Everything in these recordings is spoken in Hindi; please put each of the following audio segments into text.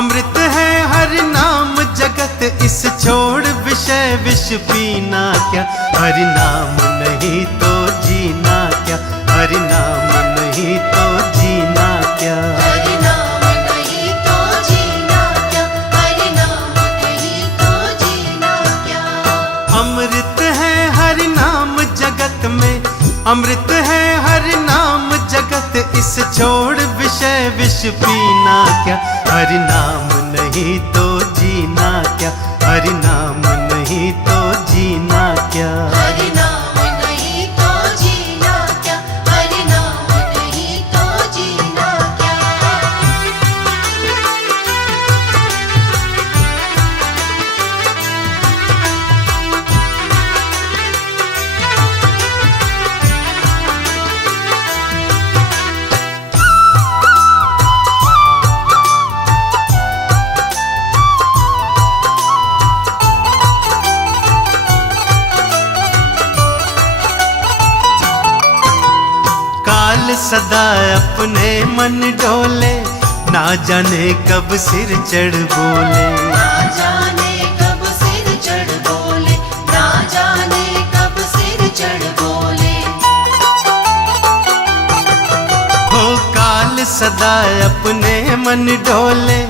अमृत है हर नाम जगत, इस छोड़ विषय विष पीना क्या। हरि नाम नहीं तो जीना क्या, हरि नाम नहीं तो जीना क्या। हरि नाम नहीं तो जीना क्या, हरि नाम नहीं तो जीना क्या। अमृत है हर नाम जगत में, अमृत है हर नाम जगत, इस छोड़ विषय विष पीना क्या। हरि नाम नहीं तो जीना क्या, हरि नाम नहीं तो जीना क्या। हरि नाम नहीं तो जीना क्या, हरि नाम नहीं तो जीना क्या। काल सदा अपने मन डोले, ना जाने कब सिर चढ़ बोले। ना जाने कब सिर चढ़ बोले, ना जाने कब सिर चढ़ बोले। हो काल सदा अपने मन डोले,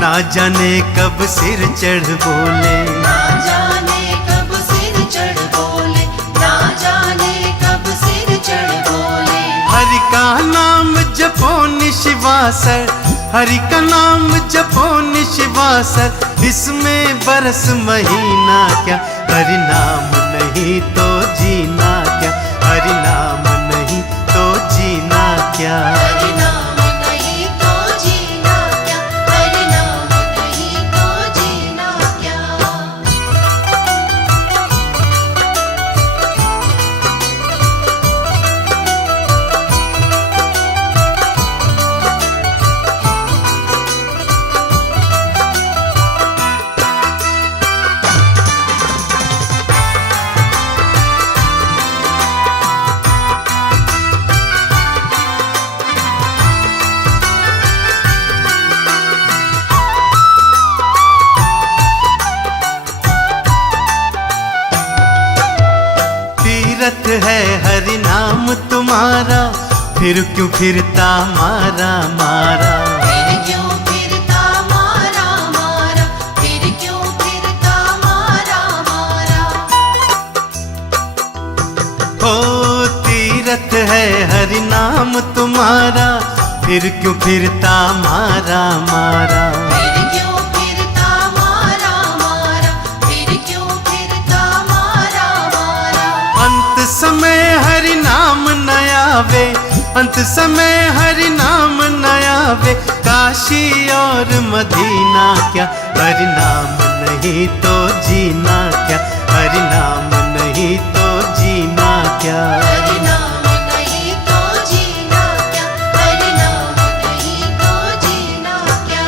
ना जाने कब सिर चढ़ बोले। ना जाने कब सिर चढ़ बोले, ना जाने कब सिर चढ़ बोले। हरि का नाम जपो निशिवासर, हरि का नाम जपो निशिवासर, इसमें बरस महीना क्या। हरि नाम नहीं तो जीना क्या, हरि नाम नहीं तो जीना क्या। हरि नाम नहीं तो जीना क्या, हरि नाम नहीं तो जीना क्या। तीरथ है हरि नाम तुम्हारा, फिर क्यों फिरता मारा मारा। फिर क्यों फिरता मारा मारा, फिर क्यों फिरता मारा मारा। हो तीरथ है हरि नाम तुम्हारा, फिर क्यों फिरता मारा मारा। फिर क्यों फिरता मारा मारा, फिर क्यों फिरता मारा मारा। अंत समय हरि नाम न आवे, अंत समय हरि नाम न आवे, काशी और मदीना क्या। हरि नाम नहीं तो जीना क्या, हरि नाम नहीं तो जीना क्या। हरि नाम नहीं तो जीना क्या, हरि नाम नहीं तो जीना क्या।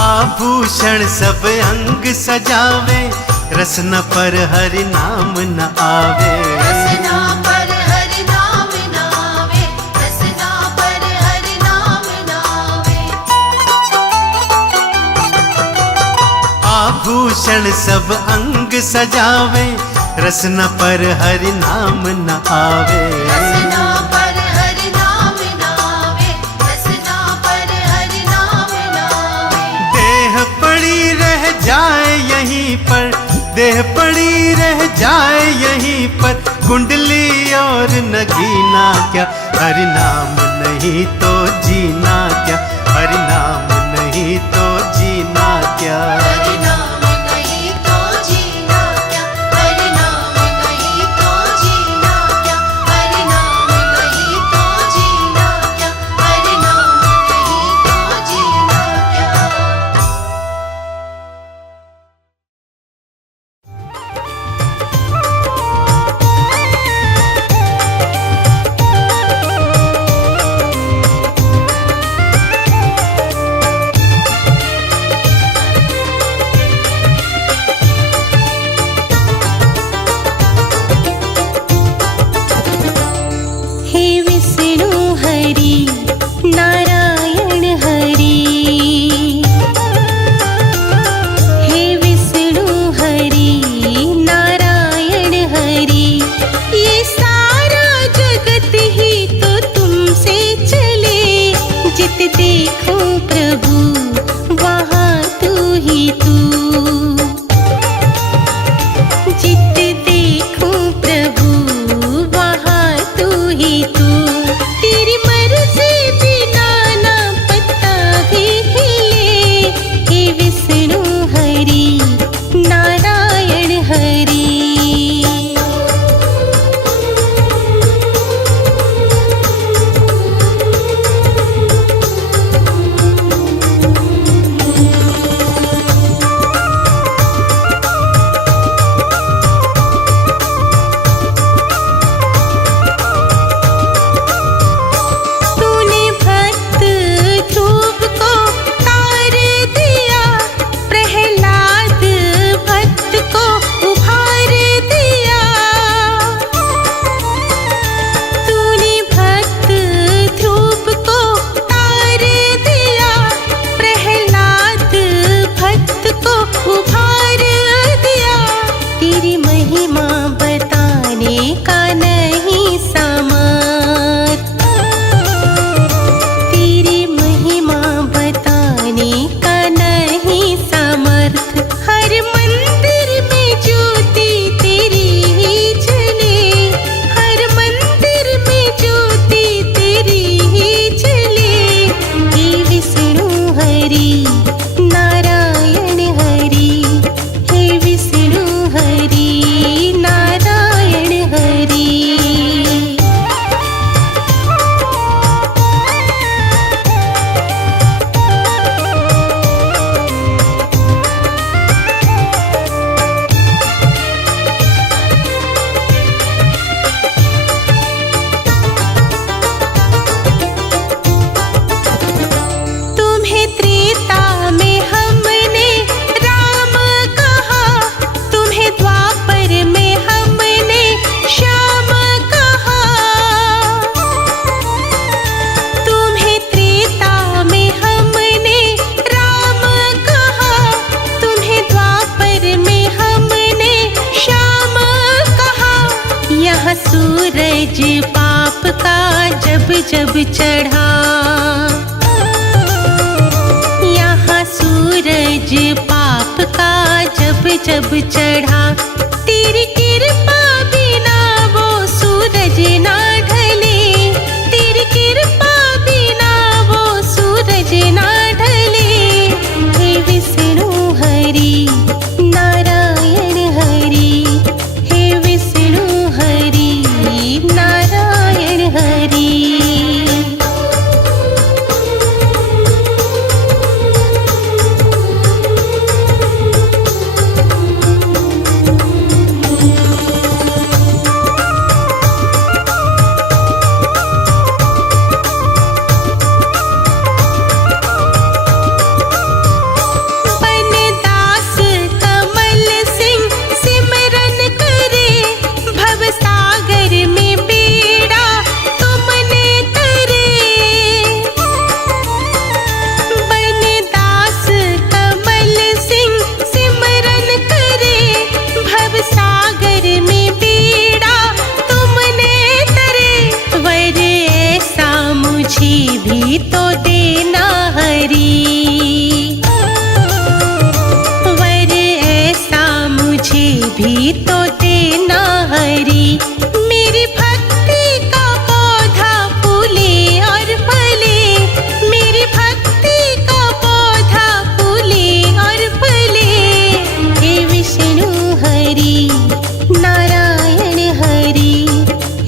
आभूषण सब अंग सजावे, रसना पर हरि नाम न आवे। रसना पर हरि नाम न आवे, रसना पर हरि नाम न आवे। आभूषण सब अंग सजावे, रसना पर हरि नाम न आवे। रसना पर हरि नाम न आवे, रसना पर हरि नाम न आवे। देह पड़ी रह जाए यहीं पर, देह पड़ी रह जाए यहीं पर, कुंडली और नगीना क्या। हरि नाम नहीं तो जीना क्या, हरि नाम नहीं तो जीना क्या। हरि नाम देखूं प्रभु वहाँ तू ही तू, जित देखूं प्रभु वहाँ तू ही तू। तेरी मर्जी बिना ना पत्ता भी हिले, हे विष्णु हरि नारायण हरि। तूने भक्त ध्रुव को तार दिया, प्रहलाद भक्त को उभार दिया। तूने भक्त ध्रुव को तार दिया, प्रहलाद भक्त को उभार दिया। तेरी महिमा बताने का नहीं सामर्थ, तेरी महिमा बताने का नहीं सामर्थ। हर मंदिर में ज्योति तेरी ही जले, हर मंदिर में ज्योति तेरी ही जले। हे विष्णु हरि नारायण हरि, हे विष्णु हरि नारायण हरि। तुम्हें त्रेता में हमने राम कहा, तुम्हें द्वापर में हमने श्याम कहा। तुम्हें त्रेता में हमने राम कहा, तुम्हें द्वापर में हमने श्याम कहा। यहाँ सूरज पाप का जब जब चढ़ा, यहाँ सूरज पाप का जब जब चढ़ा। तेरी कृपा बिना वो सूरज ना ढले, तेरी कृपा बिना वो सूरज ना ढले। हे विष्णु हरि नारायण हरि, हे विष्णु हरि नारायण हरि। बनदास कमल सिंह सिमरन करे, भवसागर में बेड़ा तुमने तरे। बनदास कमल सिंह सिमरन करे, भवसागर में बेड़ा तुमने तरे। वर ऐसा मुझे भी तो देना हरि, वर ऐसा मुझे भी तो देना हरि। मेरी भक्ति का पौधा फूले और फले, मेरी भक्ति का पौधा फूले और फले। हे विष्णु हरि नारायण हरि,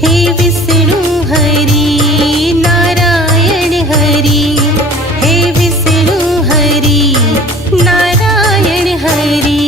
हे विष्णु हरि नारायण हरि, हे विष्णु हरि नारायण हरि।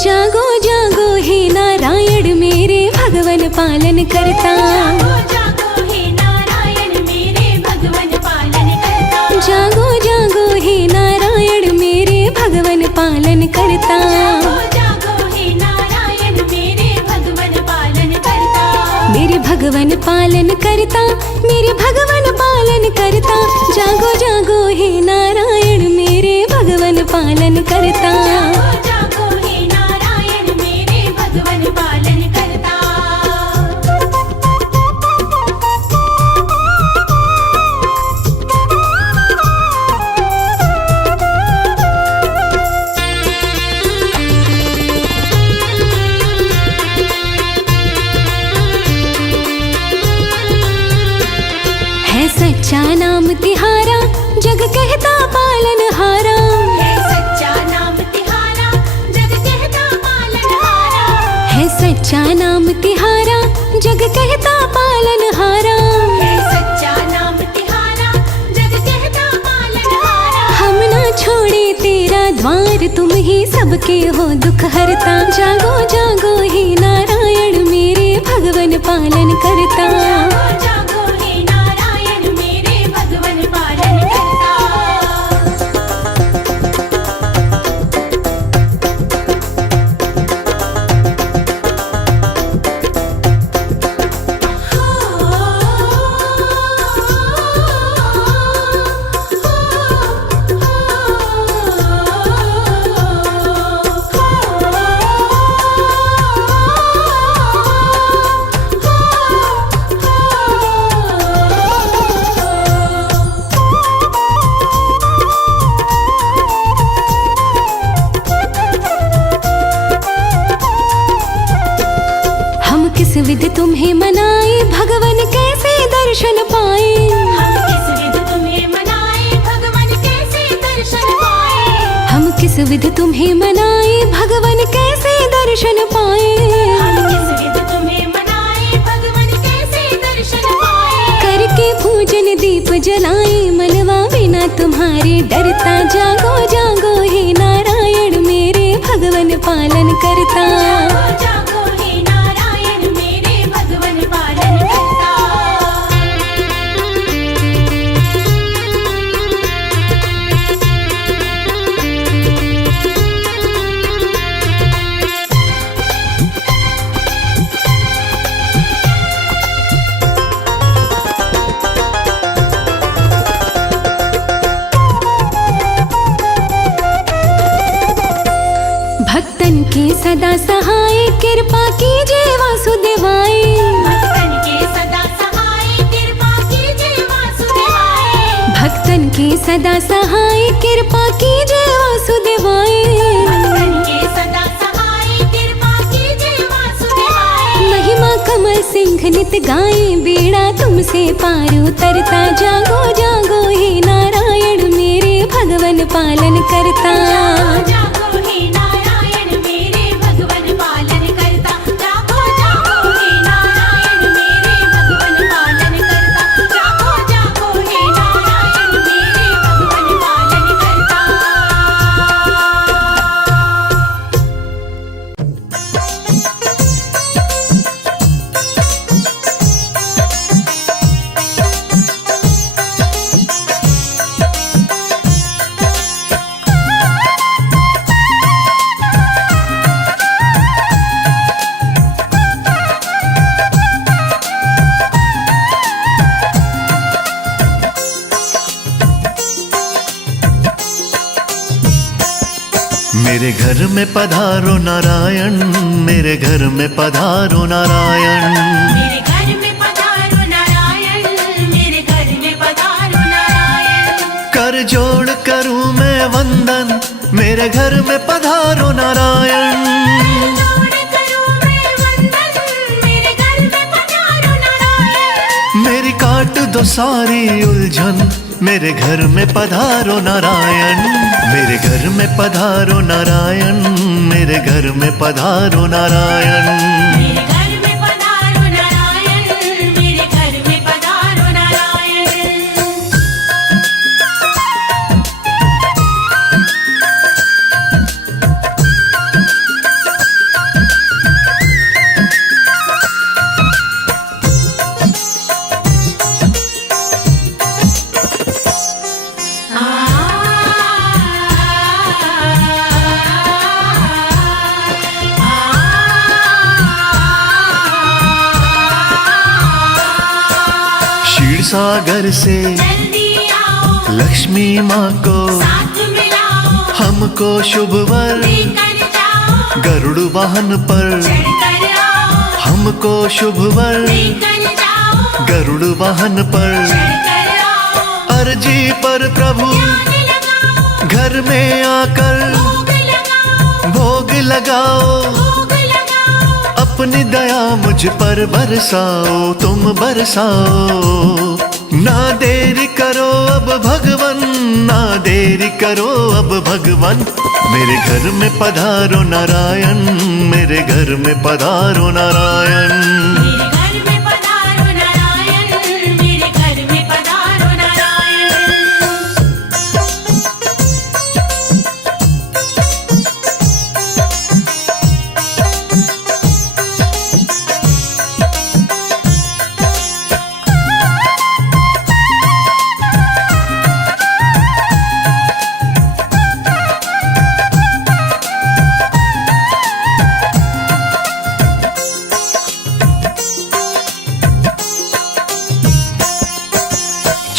जागो जागो हे नारायण मेरे भगवन पालन करता। जागो जागो हे नारायण मेरे भगवन पालन करता। जागो करता। जागो जागो हे नारायण मेरे भगवन पालन करता। मेरे भगवन पालन करता, मेरे भगवन पालन करता। जागो जागो हे नारायण मेरे भगवन पालन करता। जागो जागो हे नारायण मेरे भगवन पालन करता। है सच्चा नाम तिहारा, जग कहता पालनहारा। है सच्चा नाम तिहारा, जग कहता पालनहारा। है सच्चा नाम तिहारा, जग कहता पालनहारा। है सच्चा नाम तिहारा, जग कहता पालनहारा। हम ना छोड़े तेरा द्वार, तुम ही सबके हो दुख हरता। जागो जागो हे नारायण मेरे भगवन पालन करता। जागो जागो हे नारायण मेरे भगवन पालन करता। हम किस विध तुम्हें मनाए, भगवन कैसे दर्शन पाए। हम किस विध तुम्हें मनाए, भगवन कैसे दर्शन पाए। हम किस विध तुम्हें मनाए, भगवन कैसे दर्शन पाए। हम किस विध तुम्हें मनाए, भगवन कैसे दर्शन पाए। करके पूजन दीप जलाए, मनवा बिना तुम्हारे डरता। जागो जागो हे नारायण मेरे भगवन पालन करता। जागो जागो हे नारायण मेरे भगवन पालन करता। भक्तन के सदा सहाय, कृपा कीजिए वासुदेवाय। भक्तन के सदा सहाय, कृपा कीजिए वासुदेवाय। भक्तन के सदा सहाय, कृपा कीजिए वासुदेवाय। भक्तन के सदा सहाय, कृपा कीजिए वासुदेवाय। महिमा कमल सिंह नित गाए, बेड़ा तुमसे पार उतरता। जागो जागो हे नारायण मेरे भगवन पालन करता। जागो जागो हे नारायण मेरे भगवन पालन करता। जागो जागो हे नारायण मेरे भगवन पालन करता। जागो जागो हे नारायण मेरे भगवन पालन करता। मेरे घर में पधारो नारायण, मेरे घर में पधारो नारायण। मेरे घर में पधारो नारायण, मेरे घर में पधारो नारायण। कर जोड़ करूं मैं वंदन, मेरे घर में पधारो नारायण। जोड़ करूं मैं वंदन, मेरे घर में पधारो नारायण। मेरी काट दो सारी उलझन, मेरे घर में पधारो नारायण। मेरे घर में पधारो नारायण, मेरे घर में पधारो नारायण। मेरे घर में पधारो नारायण, मेरे घर में पधारो नारायण। आ सागर से जल्दी आओ, लक्ष्मी माँ को साथ मिलाओ, हमको शुभ वर लेकर जाओ, गरुड़ वाहन पर चढ़कर आओ, हमको शुभ वर लेकर जाओ, गरुड़ वाहन पर चढ़कर आओ, अर्जी पर प्रभु ध्यान लगाओ, घर में आकर भोग लगाओ, भोग लगाओ, भोग लगाओ, अपनी दया मुझ पर बरसाओ, तुम बरसाओ। ना देरी करो अब भगवन, ना देरी करो अब भगवन, मेरे घर में पधारो नारायण, मेरे घर में पधारो नारायण। मेरे घर में पधारो नारायण, मेरे घर में पधारो नारायण।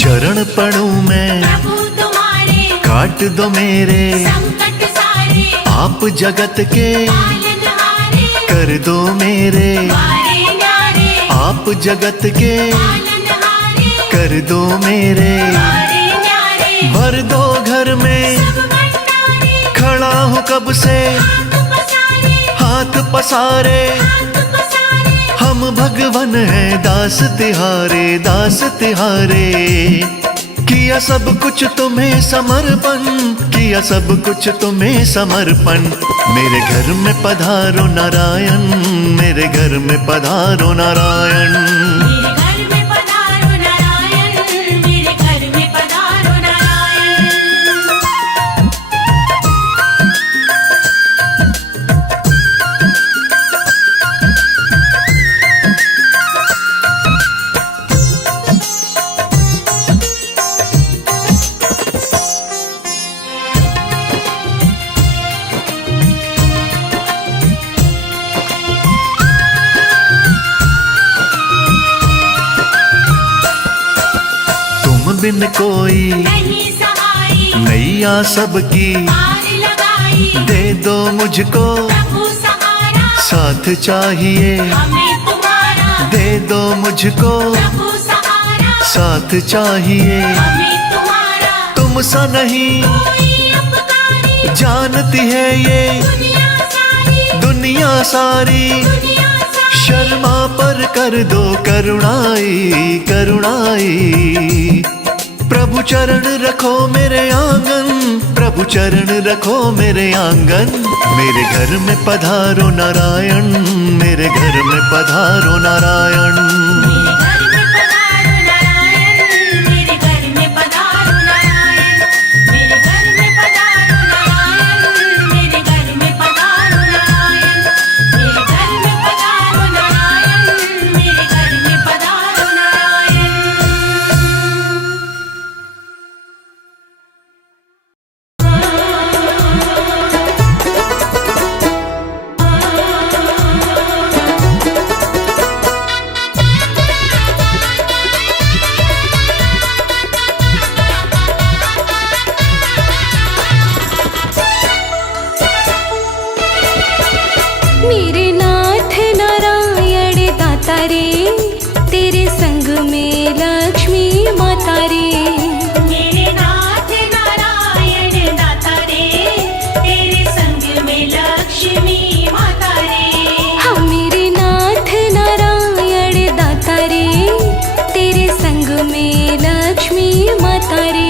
चरण पड़ूं मैं प्रभु तुम्हारे, काट दो मेरे संकट सारे, आप जगत के पालनहारे, कर दो मेरे वारे न्यारे, आप जगत के पालनहारे, कर दो मेरे। वारे न्यारे, भर दो घर में सब भंडारे, खड़ा हूँ कब से हाथ पसारे, हाथ पसारे, हाथ पसारे, हम भगवन हैं दास तिहारे, दास तिहारे। किया सब कुछ तुम्हें समर्पण, किया सब कुछ तुम्हें समर्पण, मेरे घर में पधारो नारायण, मेरे घर में पधारो नारायण। मेरे घर में पधारो नारायण, मेरे घर में पधारो नारायण। तुम बिन कोई नहीं सहाई, नैया सबकी पार लगाई, दे दो मुझको प्रभु सहारा, साथ चाहिए, हमें तुम्हारा, दे दो मुझको प्रभु सहारा, साथ चाहिए। हमें तुम्हारा, तुम सा नहीं कोई अपकारी, जानती है ये दुनिया सारी, दुनिया सारी, दुनिया सारी, शर्मा पर कर दो करुणाई, करुणाई। प्रभु चरण रखो मेरे आंगन, प्रभु चरण रखो मेरे आंगन, मेरे घर में पधारो नारायण, मेरे घर में पधारो नारायण। मेरे घर में पधारो नारायण, मेरे घर में पधारो नारायण, मेरे घर में पधारो नारायण, मेरे घर में पधारो नारायण, मेरे घर में पधारो नारायण, मेरे घर में पधारो नारायण। मेरे नाथ नारायण दाता रे, तेरे संग में लक्ष्मी माता रे। मेरे नाथ नारायण दाता रे, तेरे संग में लक्ष्मी माता रे। हम मेरे नाथ नारायण दाता रे, तेरे संग में लक्ष्मी माता रे।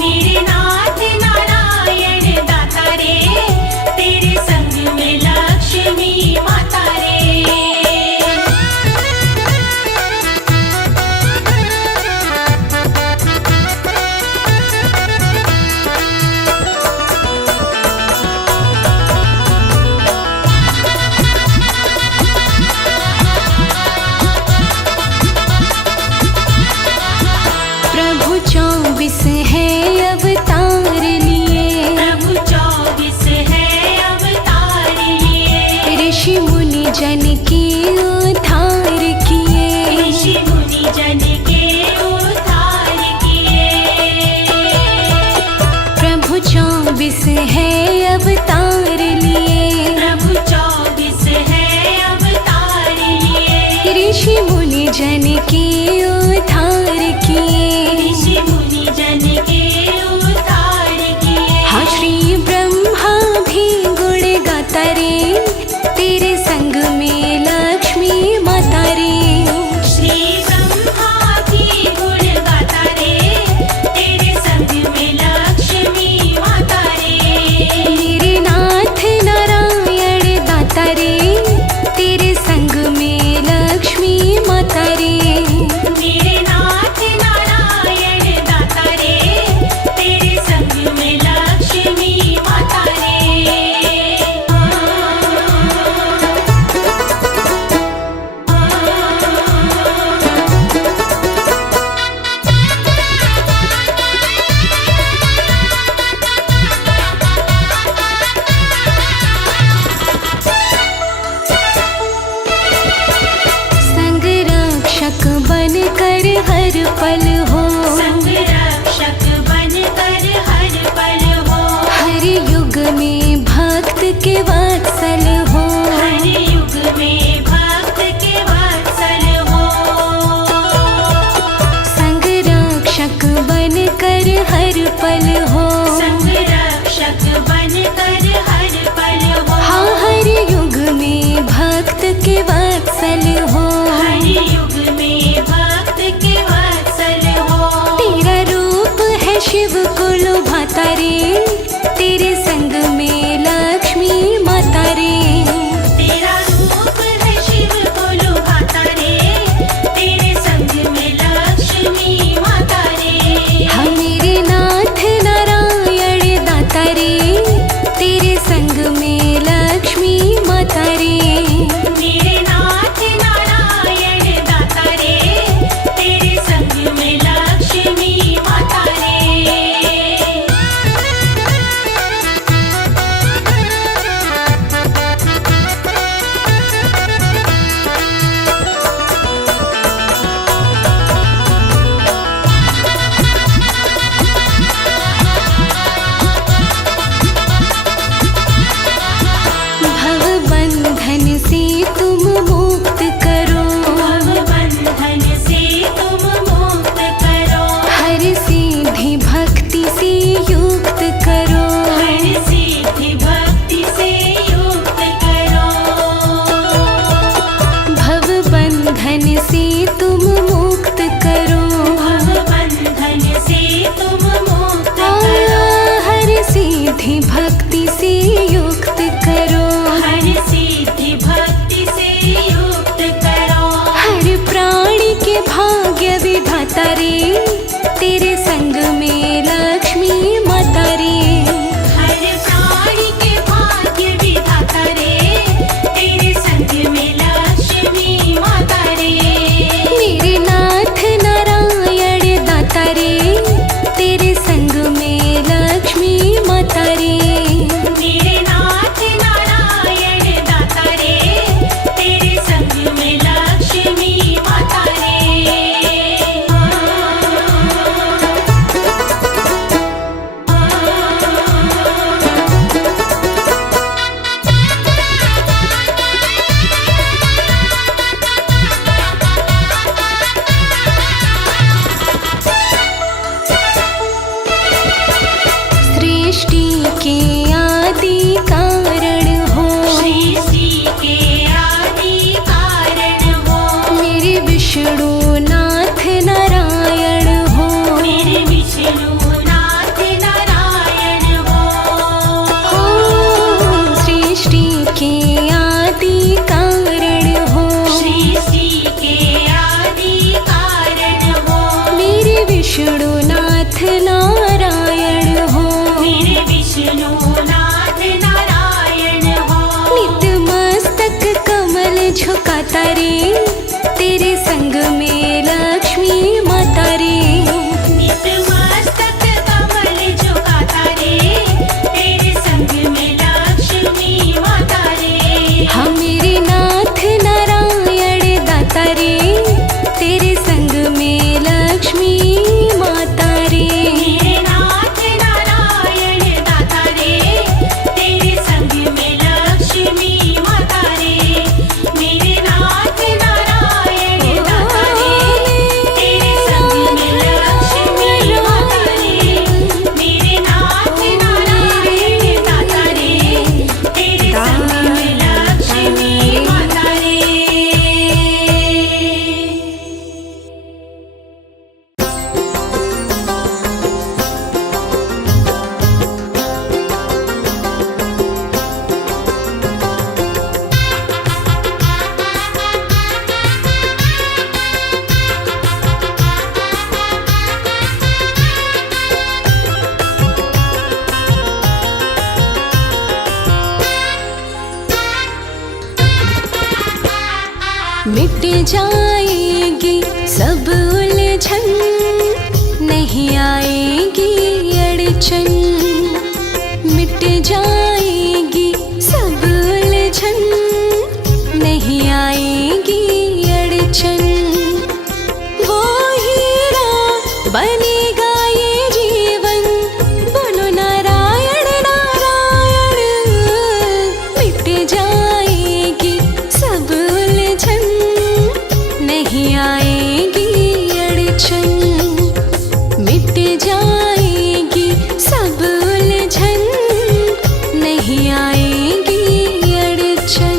मेरे नाथ नारायण दाता रे, तेरे संग में लक्ष्मी माता रे। प्रभु 24 है अवतार लिए, प्रभु 24 है अवतार लिए, ऋषि मुनि जन के उद्धार किए। ऋषि मुनि जन के 24 है अवतार लिए, प्रभु 24 है अवतार लिए। ऋषि मुनि जन के उद्धार किए, ऋषि मुनि जन के उद्धार किए। हाँ श्री ब्रह्मा भी गुण गाता रे, तेरे संग में लक्ष्मी माता रे। श्री ब्रह्मा भी गुण गाता रे, तेरे संग में लक्ष्मी माता रे। मेरे नाथ नारायण दाता रे, तेरे संग में लक्ष्मी माता रे। मेरे नाथ नारायण दाता रे, तेरे संग में लक्ष्मी माता रे। संग रक्षक बन कर हर पल हो, संग रक्षक बन कर हर पल हो। हर युग में भक्त के वत्सल हो। हर युग में भक्त के वत्सल हो। संग रक्षक बन कर हर पल हो, संग रक्षक बन कर हर पल हो। हाँ हर युग में भक्त के वत्सल हो। हर युग में भक्त के वत्सल हो। तेरा रूप है शिव को लुभाता रे, तेरे संग में लक्ष्मी माता रे। तेरा रूप है शिव को लुभाता रे, तेरे संग में लक्ष्मी माता रे। हाँ मेरे नाथ नारायण दाता रे, तेरे संग में लक्ष्मी माता रे। मेरे नाथ नारायण दाता रे, तेरे संग में लक्ष्मी माता रे। भव बंधन से तुम मुक्त करो, भव बंधन से तुम मुक्त करो। हर सिद्धि भक्ति से युक्त करो। हर सिद्धि भक्ति से युक्त करो। भव बंधन से तुम मुक्त करो, भव बंधन से तुम मुक्त करो। हर सिद्धि भक्ति से युक्त करो। हर सिद्धि भक्ति से युक्त करो। हर प्राणी के भाग्य विधाता रे, तेरे संग में लक्ष्मी माता रे। हर प्राणी के भाग्य विधाता रे, तेरे संग में लक्ष्मी माता रे। मेरे नाथ नारायण दाता रे, तेरे संग में लक्ष्मी माता रे। मेरे नाथ नारायण दाता रे, तेरे संग में लक्ष्मी माता रे। सृष्टि के आदि कारण हो, सृष्टि के आदि कारण हो। मेरे विष्णु नाथ नारायण हो। मेरे विष्णु नाथ नारायण हो। हो सृष्टि के आदि कारण हो, सृष्टि के आदि कारण हो। मेरे विष्णु नाथ नारायण हो। मेरे विष्णु मिट जाएगी सब उलझन, नहीं आएगी अड़चन। मिट जाएगी सब उलझन, नहीं आएगी अड़चन। वो हीरा बनेगा ये जीवन, बोलो नारायण नारायण। मिट जाएगी सब उलझन, नहीं आएगी अड़चन। मिट जाएगी सब उलझन, नहीं आएगी अड़चन।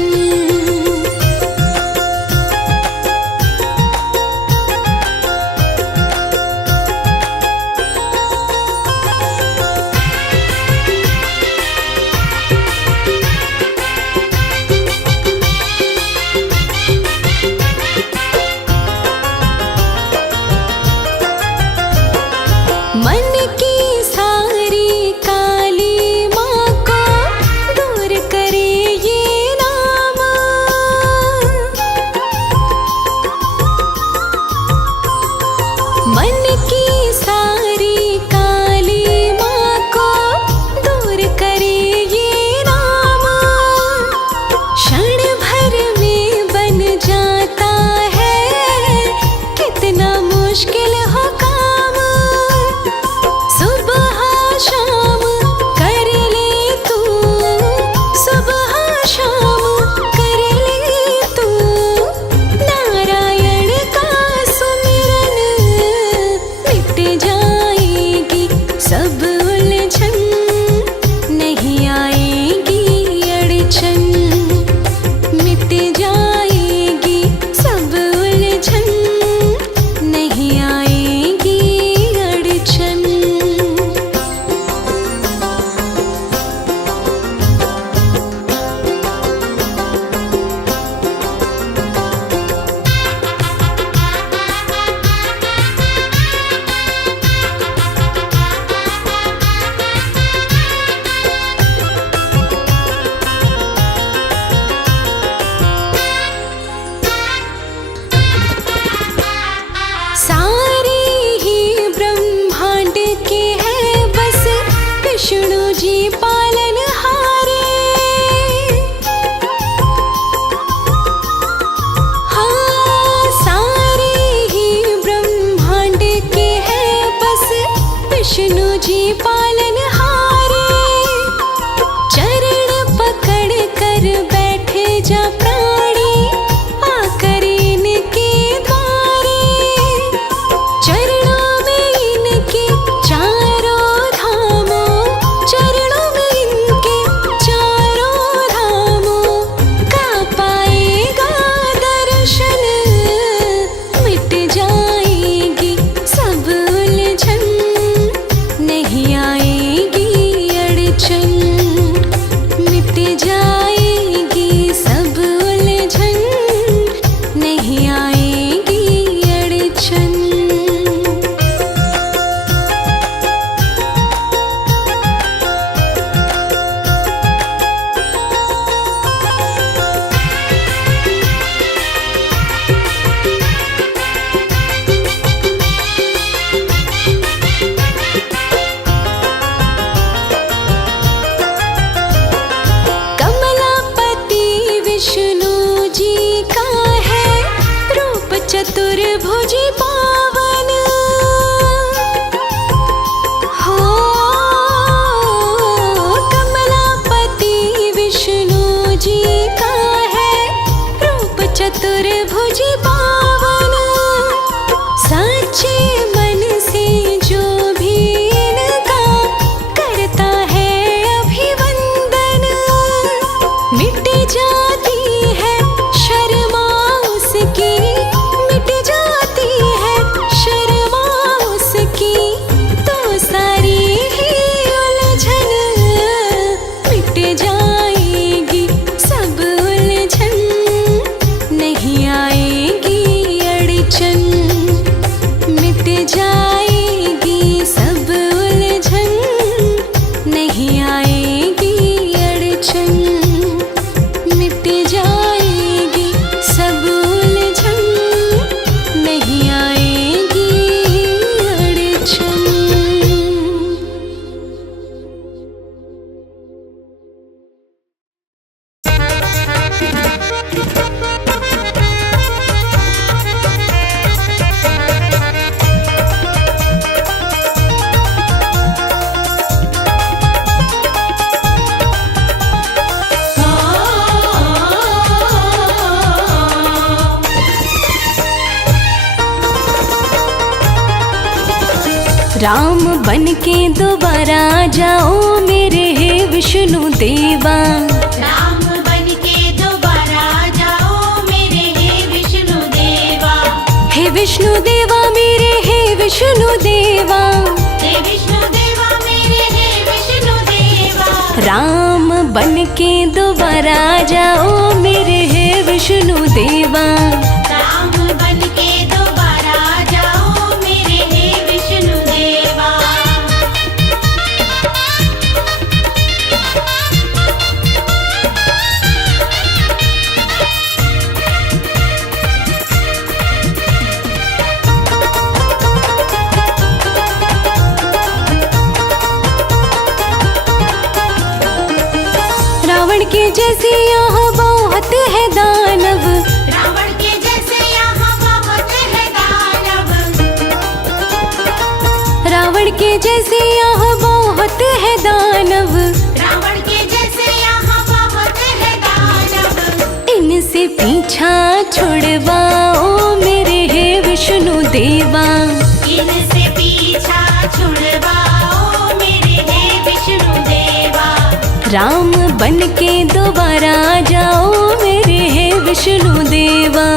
मन की सारी काली माँ को दूर करे ये नाम। मन की सारी काली माँ को दूर करे ये नाम। क्षण भर में बन जाता है कितना मुश्किल हो काम। सुबह शाम कर ले तू, सुबह शाम कर ले तू नारायण का सुमिरन। मिट जाएगी सब उलझन, नहीं आएगी अड़चन। मिट जाएगी सब उलझन, नहीं आएगी अड़चन। सारे ही ब्रह्मांड के हैं बस विष्णु जी पालनहारे। हाँ, सारे ही ब्रह्मांड के हैं बस विष्णु जी पालनहारे। चरण पकड़ कर बैठे जा प्राणी, आकर इनके द्वारे। चरणों में इनके चारों धामों, चरणों में इनके चारों धामों का पाएगा दर्शन। मिट जाएगी सब उलझन, नहीं आएगी अड़चन। मिट जाएगी सब उलझन, नहीं आएगी अड़चन। कमलापति विष्णु जी का है रूप चतुर्भुजी पावन। हो कमलापति विष्णु जी का है रूप चतुर्भुजी पावन। सच्चे मन से जो भी इनका करता है अभिवंदन, मिट जाती है शर्मा उसकी, मिट जाती है शर्मा उसकी। तो सारी ही उलझन, मिट जाएगी सब उलझन, नहीं आएगी राम बन के दोबारा आ जाओ मेरे हे विष्णु देवा। राम बन के दोबारा आ जाओ मेरे हे विष्णु देवा। हे विष्णु देवा मेरे हे विष्णु देवा। हे विष्णु देवा मेरे हे विष्णु देवा। राम बन के दोबारा आ जाओ मेरे हे विष्णु देवा। राम बन के दोबारा आ जाओ मेरे हे विष्णु देवा। रावण के जैसे यहाँ बहुत है दानव। रावण के जैसे यहाँ बहुत है दानव। रावण के जैसे यहाँ बहुत है दानव। रावण के जैसे यहाँ बहुत है दानव। इनसे पीछा छुड़वाओ मेरे हे विष्णु देवा। इनसे पीछा छुड़वाओ मेरे हे विष्णु देवा। राम बन के दोबारा आ जाओ मेरे हे विष्णु देवा।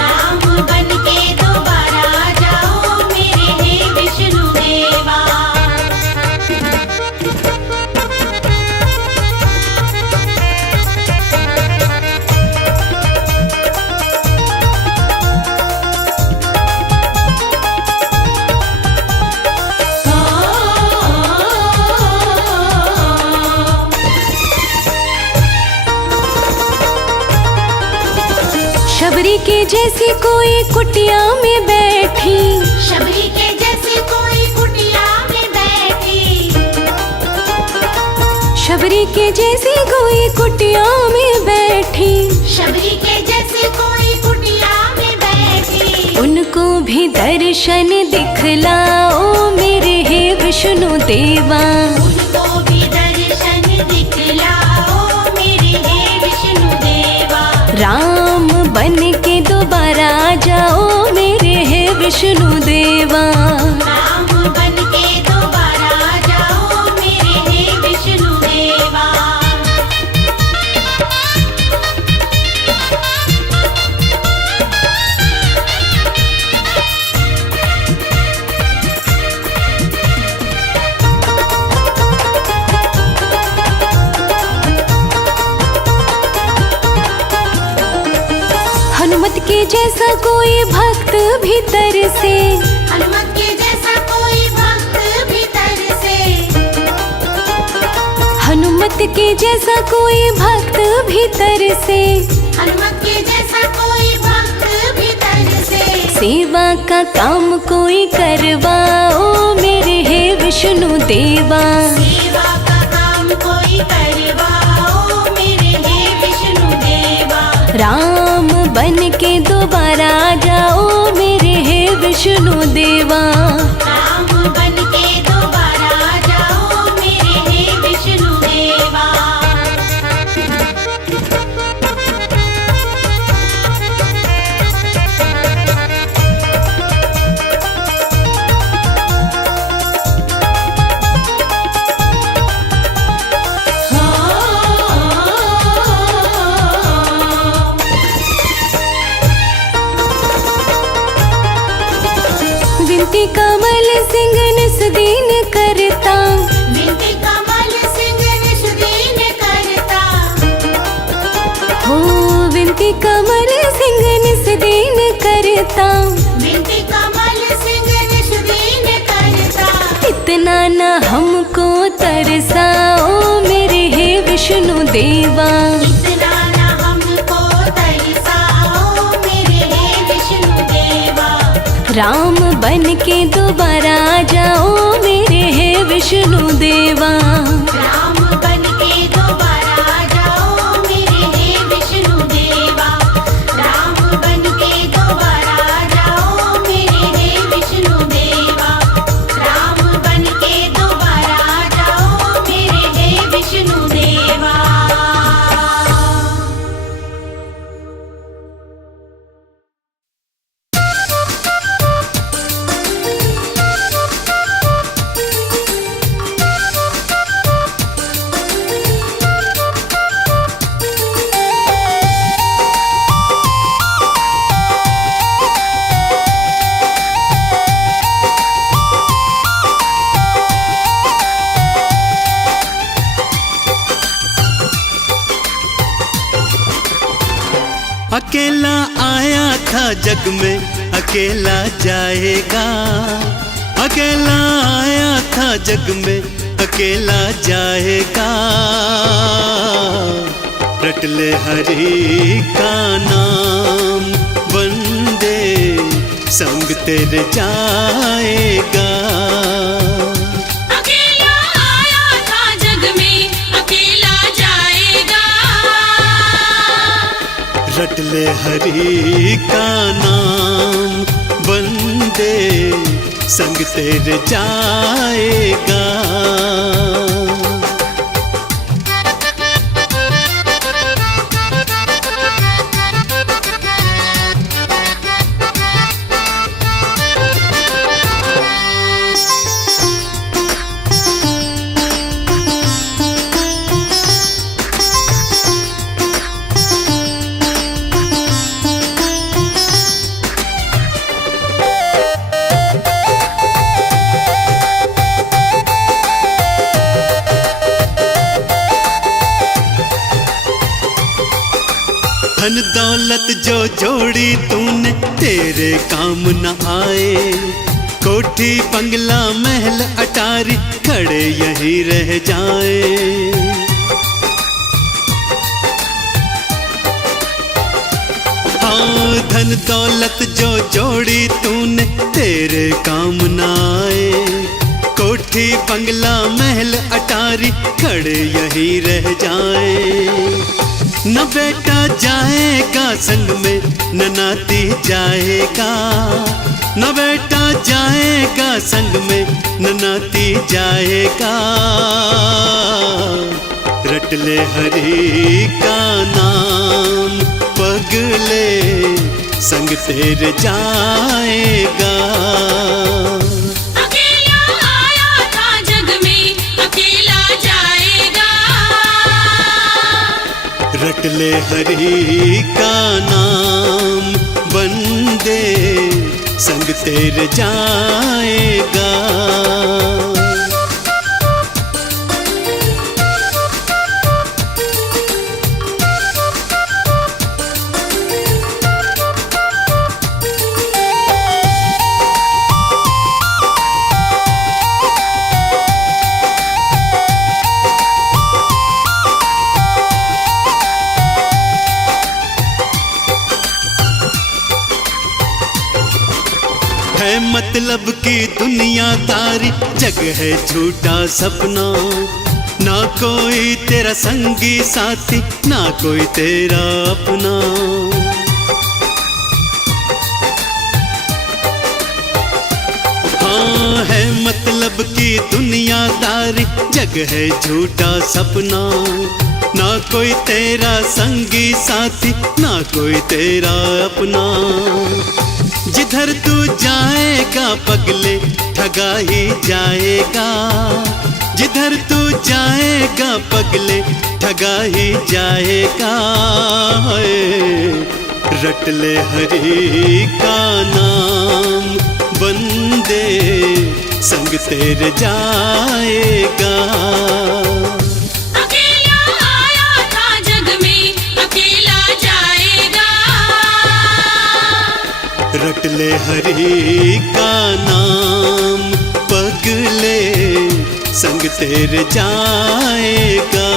राम बन के दोबारा आ जाओ मेरे हे विष्णु देवा। शबरी के जैसी कोई कुटिया में बैठी। शबरी के जैसे कोई कुटिया में बैठी। शबरी के जैसी कोई कुटिया में बैठी। शबरी के जैसे कोई कुटिया में बैठी। उनको भी दर्शन दिखलाओ मेरे हे विष्णु देवा। उनको भी दर्शन दिखलाओ मेरे हे विष्णु देवा। राम बन के दोबारा आ जाओ मेरे हे विष्णु देवा। राम बन के दोबारा आ जाओ मेरे हे विष्णु देवा। हनुमत के जैसा कोई भक्त भीतर से। हनुमत के जैसा कोई भक्त भीतर से। हनुमत के जैसा कोई भक्त भीतर से। हनुमत के जैसा कोई भक्त भीतर से। सेवा का काम कोई करवाओ मेरे हे विष्णु देवा। सेवा का काम कोई करवाओ मेरे हे विष्णु देवा। राम बन के दोबारा आ जाओ मेरे हे विष्णु देवा। राम बन के दोबारा आ जाओ मेरे हे विष्णु देवा। विनती कमल सिंह निस दीन करता। विनती कमल सिंह निस दीन करता। हो विनती कमल सिंह निस दीन करता। विनती कमल सिंह निस दीन करता। इतना न हमको तरसाओ मेरे हे विष्णु देवा। इतना न हमको तरसाओ मेरे हे विष्णु देवा। राम बन के दोबारा आ जाओ मेरे हे विष्णु देवा। राम बन के दोबारा आ जाओ मेरे हे विष्णु देवा। राम बन के दोबारा आ जाओ मेरे हे विष्णु देवा। राम बन के दोबारा आ जाओ मेरे हे विष्णु देवा। अकेला आया था जग में अकेला जाएगा, अकेला आया था जग में अकेला जाएगा। रट ले हरि का नाम बंदे संग तेरे जाएगा। अकेला आया था जग में अकेला जाएगा। रट ले हरि का नाम बंदे संग तेरे जाएगा। धन दौलत जो जोड़ी तूने तेरे काम न आए, कोठी बंगला महल अटारी खड़े यहीं रह जाए। हाँ धन दौलत जो जोड़ी तूने तेरे काम न आए, कोठी बंगला महल अटारी खड़े यहीं रह जाए। न बेटा जाएगा संग में न नाती जाएगा, न बेटा जाएगा संग में न नाती जाएगा। रट ले हरि का नाम पगले संग तेरे जाएगा। अकेला आया था जग में अकेला जाएगा। रट ले हरि का नाम बंदे संग तेरे जाएगा। है मतलब की दुनियादारी जग है झूठा सपना, ना कोई तेरा संगी साथी ना कोई तेरा अपना। हाँ है मतलब की दुनियादारी जग है झूठा सपना, ना कोई तेरा संगी साथी ना कोई तेरा अपना। जिधर तू जाएगा पगले ठगा ही जाएगा, जिधर तू जाएगा पगले ठगा ही जाएगा। रट ले हरि का नाम बंदे संग तेरे जाएगा। अकेला आया था जग में अकेला जाएगा। रट ले हरि का नाम पगले संग तेरे जाएगा।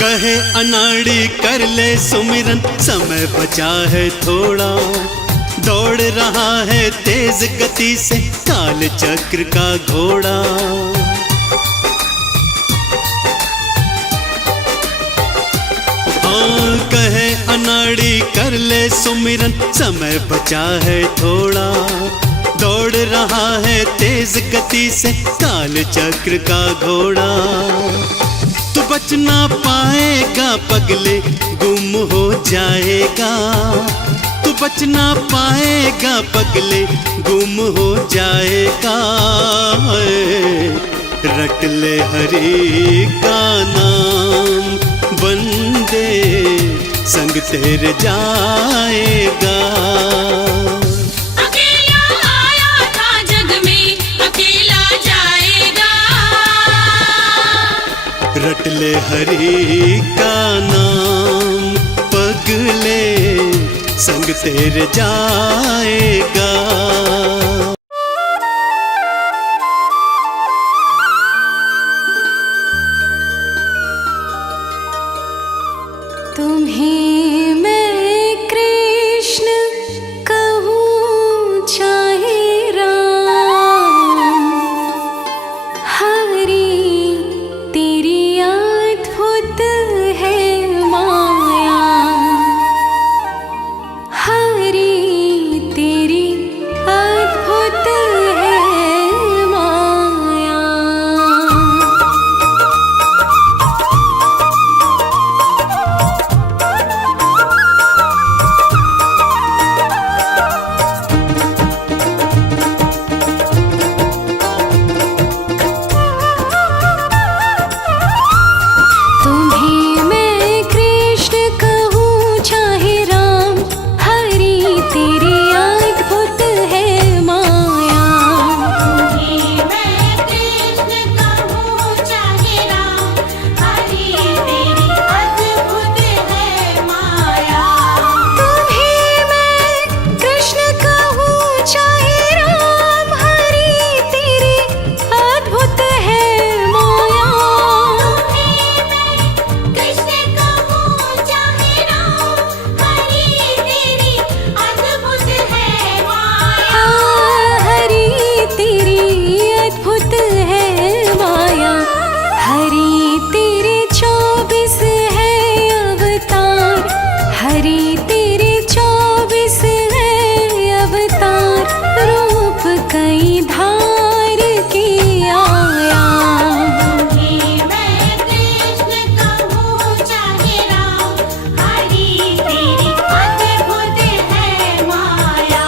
कहे अनाड़ी कर ले सुमिरन समय बचा है थोड़ा, दौड़ रहा है तेज गति से काल चक्र का घोड़ा। हाँ कहे अनाड़ी कर ले सुमिरन समय बचा है थोड़ा, दौड़ रहा है तेज गति से काल चक्र का घोड़ा। तू बच ना पाएगा पगले, गुम हो जाएगा। तू बच ना पाएगा पगले, गुम हो जाएगा। रट ले हरि का नाम, बंदे संग तेरे जाएगा। अकेला आया था जग में, अकेला जाएगा। रट ले हरि का नाम, पगले संग तेरे जाएगा। तुम्हें मैं कृष्ण कहूँ चाहे राम, हरि तेरी अद्भुत है माया। हरि तेरी अद्भुत है माया। तुम्हें मैं कृष्ण कहूँ चाहे राम, हरि तेरी अद्भुत है माया। तुम्हें मैं कृष्ण कहूँ चाहे राम, हरि तेरी अद्भुत है माया। तुम्हें मैं कृष्ण कहूँ चाहे राम, हरि तेरी अद्भुत है माया। कृष्ण कहूँ चाहे राम, हरि तेरी अद्भुत है माया। हरि तेरी अद्भुत है माया। हरि तेरे 24 है अवतार, हरि तेरे 24 है अवतार। रूप कई धार के आया। तुम्हें मैं कृष्ण कहूँ चाहे राम, हरि तेरी अद्भुत है माया।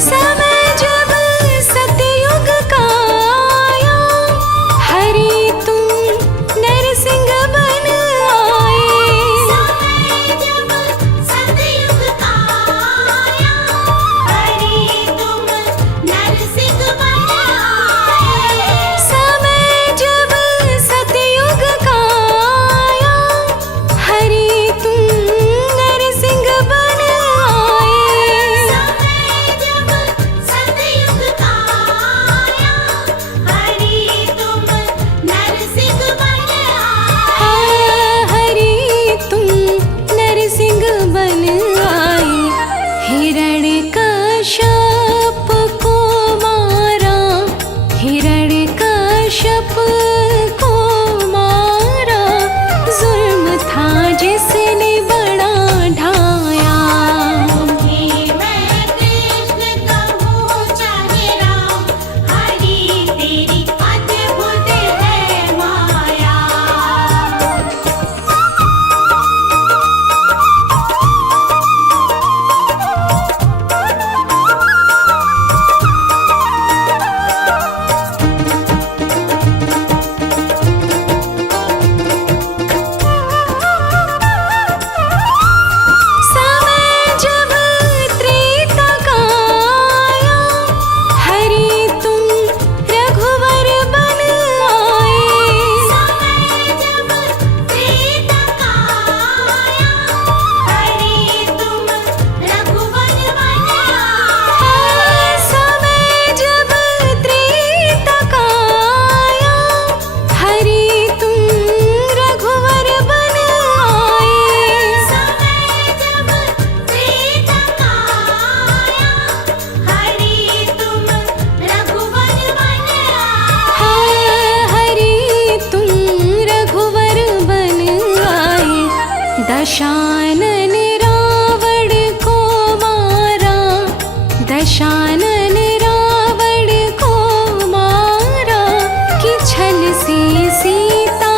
समय जब सतयुग का आया, हरि तुम नरसिंह बन आए। समय जब सतयुग का आया, हरि तुम नरसिंह बन आए। समय जब सतयुग का आया, हरि तुम नरसिंह बन आए। समय जब सतयुग का आया, हरि तुम नरसिंह बन आए। हरि तुम नरसिंह बन आए। हिरण्यकश्यप को मारा, हिरण्यकश्यप को मारा। जुल्म था जिसने बड़ा ढाया। तुम्हें मैं कृष्ण कहूँ चाहे राम, हरि तेरी अद्भुत है माया। दशानन रावण को मारा कि छल से सीता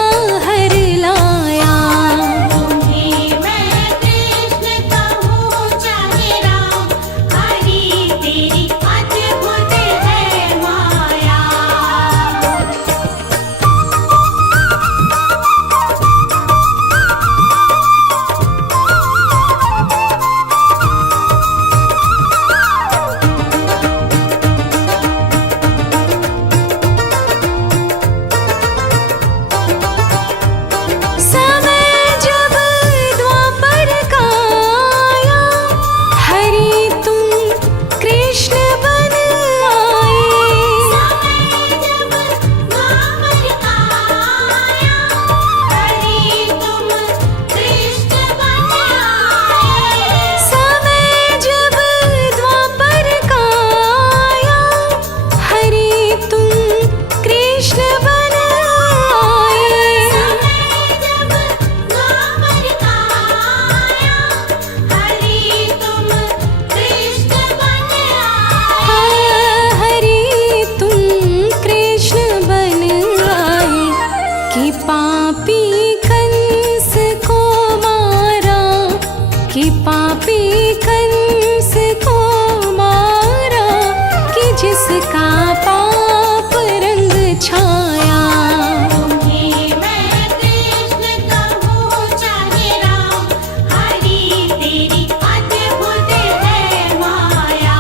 हर लाया। तुम्हें मैं कृष्ण कहूँ चाहे राम, हरि तेरी अद्भुत है माया। समय जब द्वापर का आया, हरि तुम कृष्ण बन आए। समय जब द्वापर का आया, हरि तुम कृष्ण बन आए। समय जब द्वापर का आया, हरि तुम कृष्ण बन आए। समय जब द्वापर का आया, हरि तुम कृष्ण बन आए। हरि तुम कृष्ण बन आए कि पापी कंस को मारा, कि पापी कंस को मारा, कि जिसका पाप रंग छाया। तुम्हें मैं कृष्ण कहूँ चाहे राम, हरि तेरी अद्भुत है माया।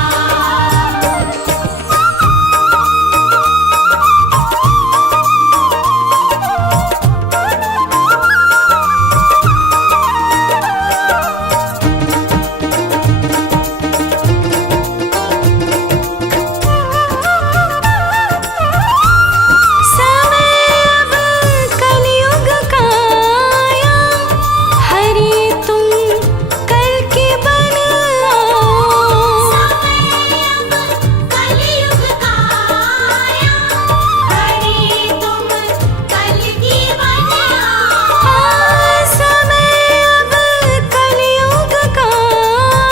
समय अब कलयुग का आया, हरि तुम कल की बन आओ। समय अब कलयुग का आया, हरि तुम कल की बन आओ। समय अब कलयुग का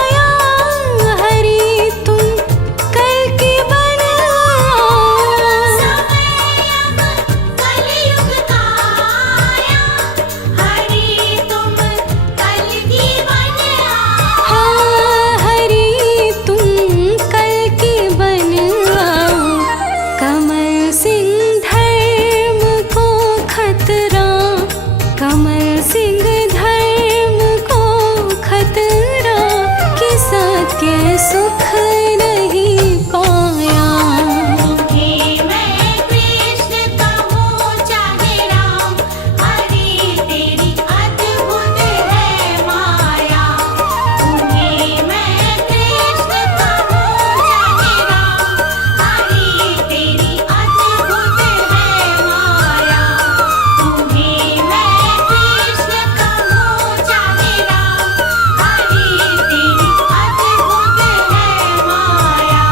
आया, हरि तुम कल की बन आओ। समय अब कलयुग का आया, हरि तुम कल की बन आओ। हरि तुम कल की बन आओ। कमल सिंह धर्म को खतरा, कमल सिंह धर्म को खतरा, कि सत्य सुख नहीं पाया। तुम्हें मैं कृष्ण कहूँ चाहे राम, हरि तेरी अद्भुत है माया। तुम्हें मैं कृष्ण कहूँ चाहे राम, हरि तेरी अद्भुत है माया। तुम्हें मैं कृष्ण कहूँ चाहे राम, हरि तेरी अद्भुत है माया।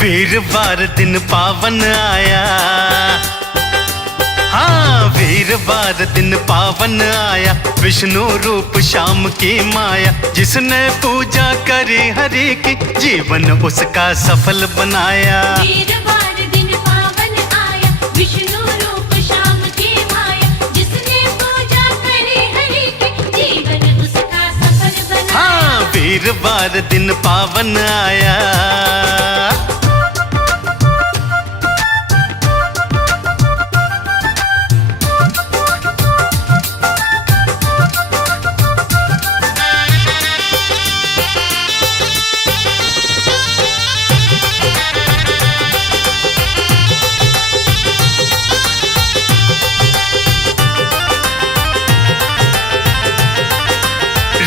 वीरवार दिन पावन आया, हाँ वीरवार दिन पावन आया, विष्णु रूप श्याम की माया। जिसने पूजा करी हरि की, जीवन उसका सफल बनाया। वीरवार दिन पावन आया, विष्णु रूप श्याम की माया। जिसने पूजा करी हरि की, जीवन उसका सफल बनाया। हाँ वीरवार दिन पावन आया।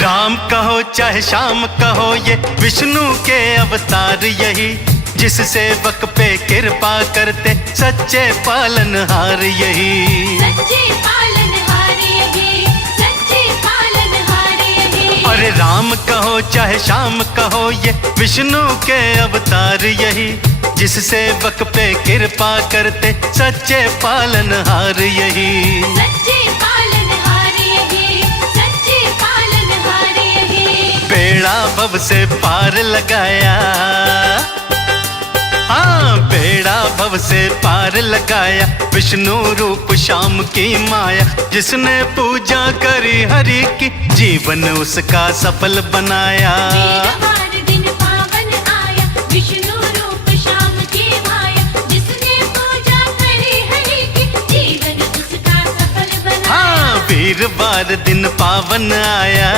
राम कहो चाहे श्याम कहो ये विष्णु के अवतार यही, जिस सेवक पे कृपा करते सच्चे पालनहार यही। सच्चे पालनहार यही, सच्चे पालनहार यही। अरे राम कहो चाहे श्याम कहो ये विष्णु के अवतार यही, जिस सेवक पे कृपा करते सच्चे पालनहार यही। सच्चे पालनहार यही, सच्चे पालनहार यही। बेड़ा भव से पार लगाया, हाँ बेड़ा भव से पार लगाया, विष्णु रूप श्याम की माया, जिसने पूजा करी हरि की जीवन उसका सफल बनाया। वीरवार दिन पावन आया, विष्णु रूप श्याम की माया, जिसने पूजा करी हरि की जीवन उसका सफल बनाया। हाँ वीरवार दिन पावन आया।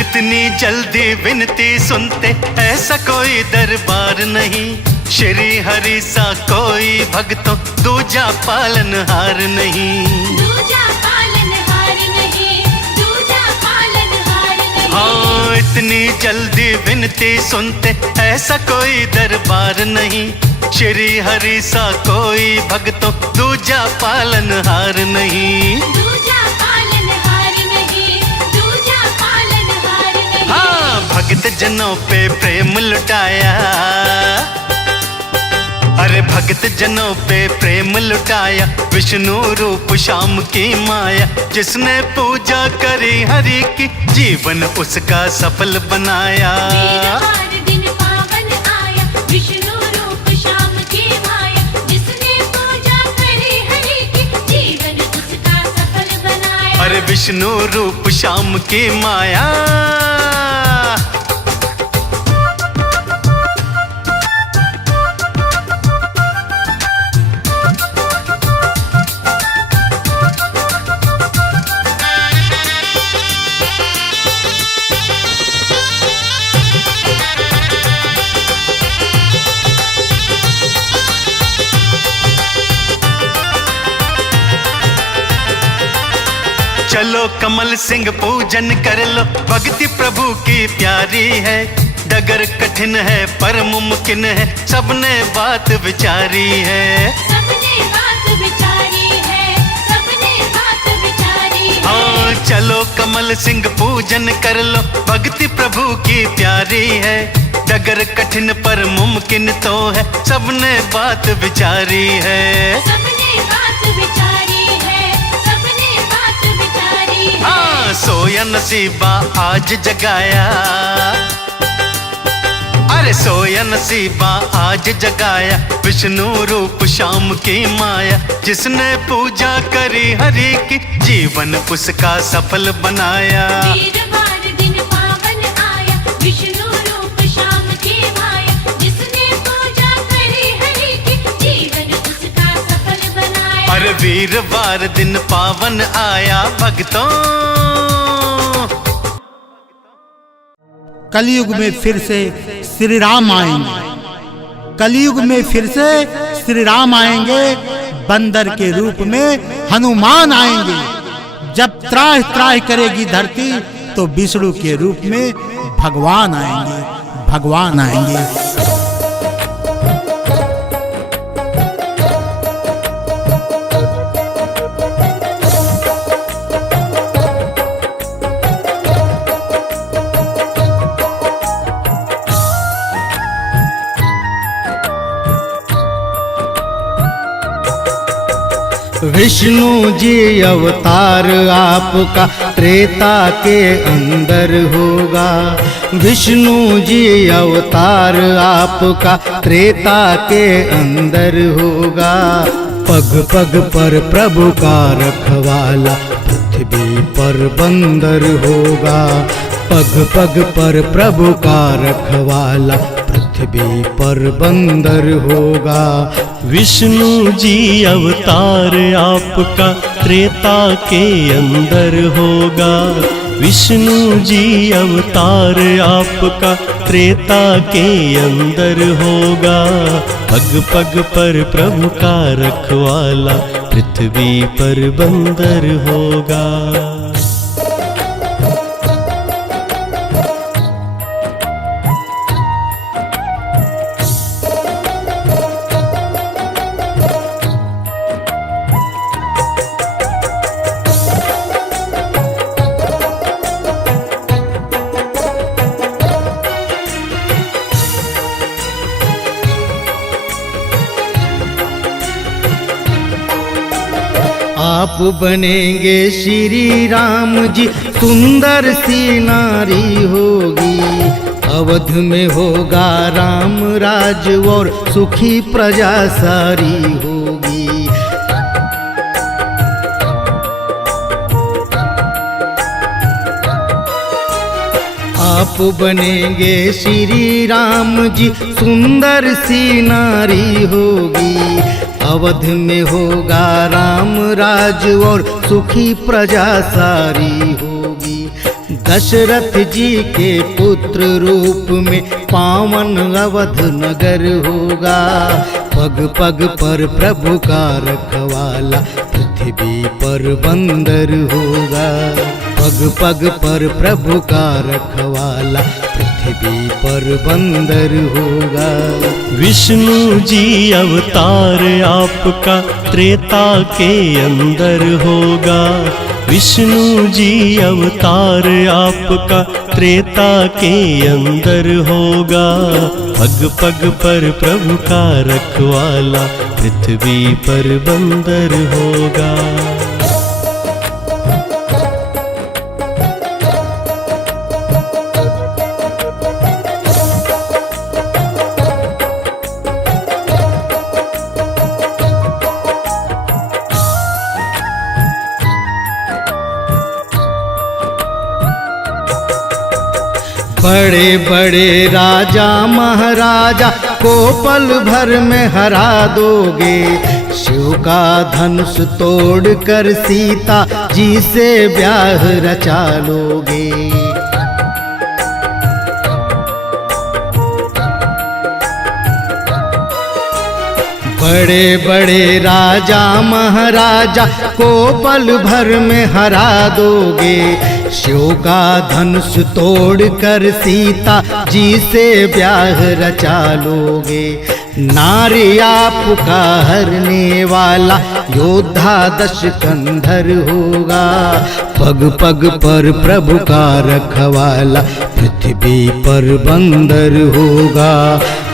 इतनी जल्दी विनती सुनते ऐसा कोई दरबार नहीं, श्री हरि सा कोई भक्तों दूजा पालनहार नहीं। दूजा पालनहार नहीं, दूजा पालनहार नहीं। हाँ इतनी जल्दी विनती सुनते ऐसा कोई दरबार नहीं, श्री हरि सा कोई भक्तों दूजा पालनहार नहीं। दूजा पालनहार नहीं, दूजा पालनहार नहीं। हाँ भक्त जनों पे प्रेम लुटाया, अरे भक्त जनों पे प्रेम लुटाया, विष्णु रूप श्याम की माया, जिसने पूजा करी हरि की जीवन उसका सफल बनाया। वीरवार दिन पावन आया, विष्णु रूप श्याम की माया, जिसने पूजा करी हरि की जीवन उसका सफल बनाया। अरे विष्णु रूप श्याम की माया। चलो कमल सिंह पूजन कर लो, भक्ति प्रभु की प्यारी है, डगर कठिन है पर मुमकिन है, सबने बात विचारी है। सबने बात विचारी है, सबने बात विचारी है। हाँ चलो कमल सिंह पूजन कर लो, भक्ति प्रभु की प्यारी है, डगर कठिन पर मुमकिन तो है, सबने बात विचारी है। सबने बात विचारी है, सबने बात विचारी है। हाँ सोया नसीबा आज जगाया, अरे सोया नसीबा आज जगाया, विष्णु रूप श्याम की माया, जिसने पूजा करी हरि की जीवन उसका सफल बनाया। वीरवार दिन पावन आया, विष्णु रूप श्याम की माया, जिसने पूजा करी हरि की जीवन उसका सफल बनाया। अरे वीरवार दिन पावन आया भक्तों। कलयुग में फिर से श्री राम आएंगे, कलयुग में फिर से श्री राम आएंगे, बंदर के रूप में हनुमान आएंगे। जब त्राह त्राह करेगी धरती तो विष्णु के रूप में भगवान आएंगे, भगवान आएंगे। विष्णु जी अवतार आपका त्रेता के अंदर होगा, विष्णु जी अवतार आपका त्रेता के अंदर होगा। पग पग पर प्रभु का रखवाला पृथ्वी पर बंदर होगा, पग पग पर प्रभु का रखवाला पृथ्वी पर बंदर होगा। विष्णु जी अवतार आपका त्रेता के अंदर होगा। विष्णु जी अवतार आपका त्रेता के अंदर होगा। पग पग पर प्रभु का रखवाला पृथ्वी पर बंदर होगा। आप बनेंगे श्री राम जी, सुंदर सी नारी होगी। अवध में होगा राम राज और सुखी प्रजा सारी होगी। आप बनेंगे श्री राम जी, सुंदर सी नारी होगी। अवध में होगा राम राज और सुखी प्रजा सारी होगी। दशरथ जी के पुत्र रूप में पावन अवध नगर होगा। पग पग पर प्रभु का रखवाला पृथ्वी पर बंदर होगा। पग पग पर प्रभु का रखवाला पृथ्वी पर बंदर होगा। विष्णु जी अवतार आपका त्रेता के अंदर होगा। विष्णु जी अवतार आपका त्रेता के अंदर होगा। पग पग पर प्रभु का रखवाला पृथ्वी पर बंदर होगा। बड़े बड़े राजा महाराजा को पल भर में हरा दोगे। शिव का धनुष तोड़ कर सीता जी से ब्याह रचा लोगे। बड़े बड़े राजा महाराजा को पल भर में हरा दोगे। शिव का धनुष तोड़ कर सीता जी से ब्याह रचा लोगे। नारी आपका हरने वाला योद्धा दश कंधर होगा। पग पग पर प्रभु का रखवाला पृथ्वी पर बंदर होगा।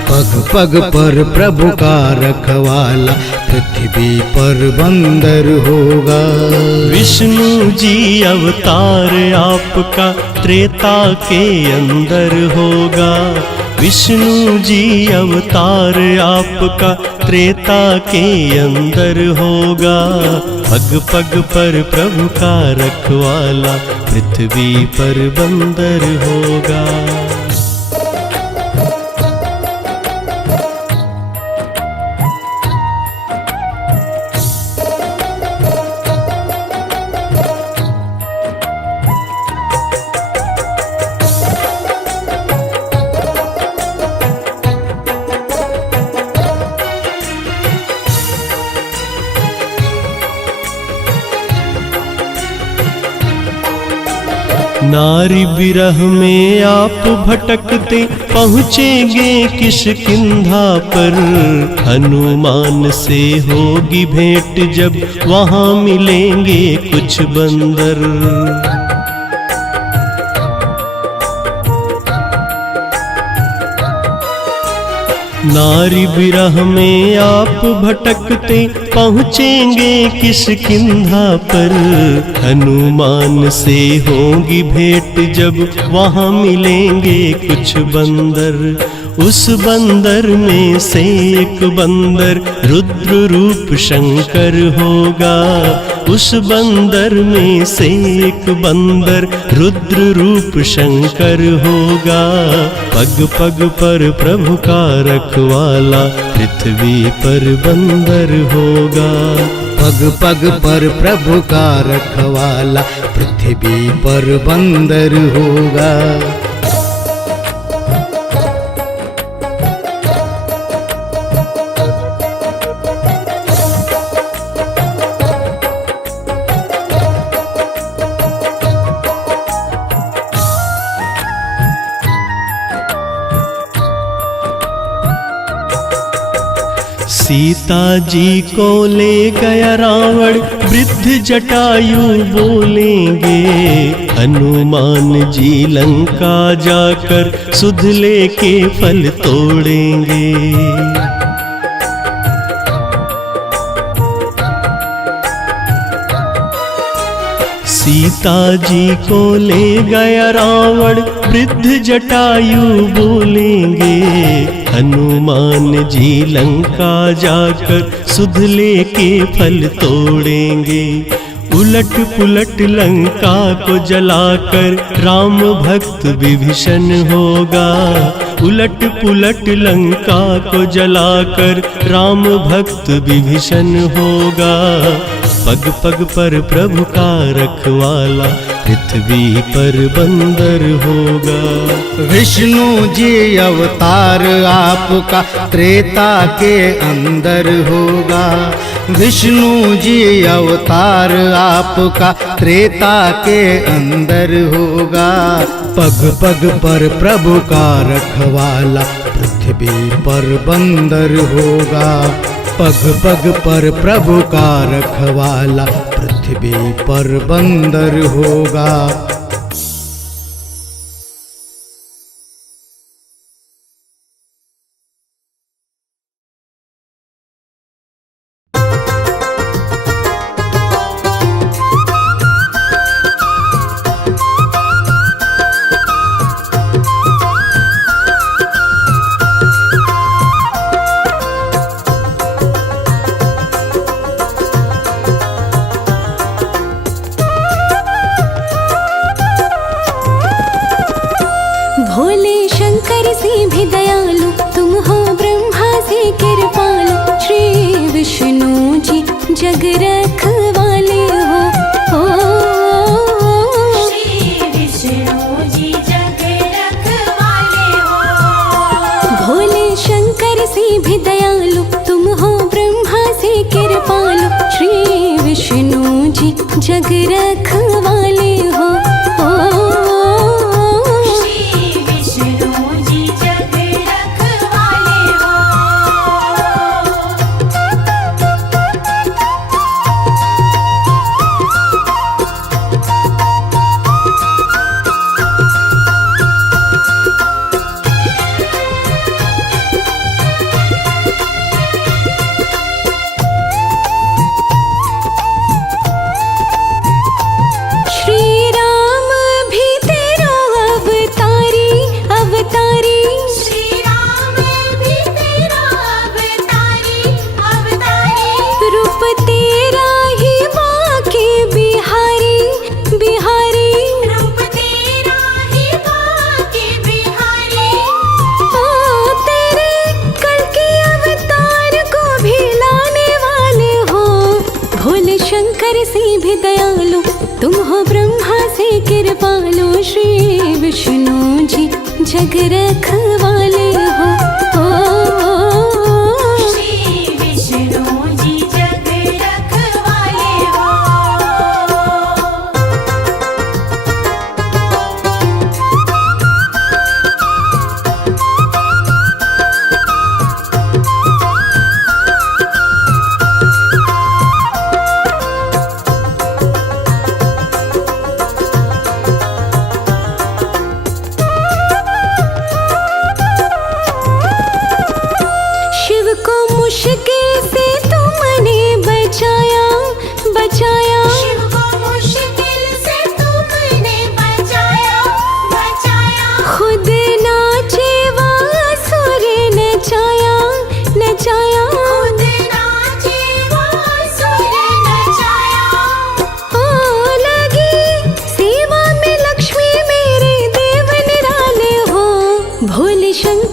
पग पग पर प्रभु का रखवाला पृथ्वी पर बंदर होगा। विष्णु जी अवतार आपका त्रेता के अंदर होगा। विष्णु जी अवतार आपका त्रेता के अंदर होगा। पग पग पर प्रभु का रखवाला पृथ्वी पर बंदर होगा। नारी विरह में आप भटकते पहुँचेंगे किष्किंधा पर। हनुमान से होगी भेंट जब वहाँ मिलेंगे कुछ बंदर। नारी विरह में आप भटकते पहुँचेंगे किष्किंधा पर। हनुमान से होगी भेंट जब वहाँ मिलेंगे कुछ बंदर। उस बंदर में से एक बंदर रुद्र रूप शंकर होगा। उस बंदर में से एक बंदर रुद्र रूप शंकर होगा। पग पग पर प्रभु का रखवाला पृथ्वी पर बंदर होगा। पग पग पर प्रभु का रखवाला पृथ्वी पर बंदर होगा। सीता जी को ले गया रावण, वृद्ध जटायु बोलेंगे। हनुमान जी लंका जाकर सुध लेके फल तोड़ेंगे। सीता जी को ले गया रावण, वृद्ध जटायु बोलेंगे। हनुमान जी लंका जाकर सुध लेके फल तोड़ेंगे। उलट पुलट लंका को जलाकर राम भक्त विभीषण होगा। उलट पुलट लंका को जलाकर राम भक्त विभीषण होगा। पग पग पर प्रभु का रखवाला पृथ्वी पर बंदर होगा। विष्णु जी अवतार आपका त्रेता के अंदर होगा। विष्णु जी अवतार आपका त्रेता के अंदर होगा। पग पग पर प्रभु का रखवाला पृथ्वी पर बंदर होगा। पग पग पर प्रभु का रखवाला पृथ्वी पर बंदर होगा। भोले शंकर से भी दयालु तुम हो, ब्रह्मा से कृपालु। श्री विष्णु जी जग रखवाले हो। श्री विष्णु जी जग रखवाले हो। भोले शंकर से भी दयालु तुम हो, ब्रह्मा से कृपालु। श्री विष्णु जी जग रखवाले हो। शंकर से भी दयालु तुम हो, ब्रह्मा से कृपालु। श्री विष्णु जी जग रखवाले हो। श्री विष्णु जी जग रखवाले हो।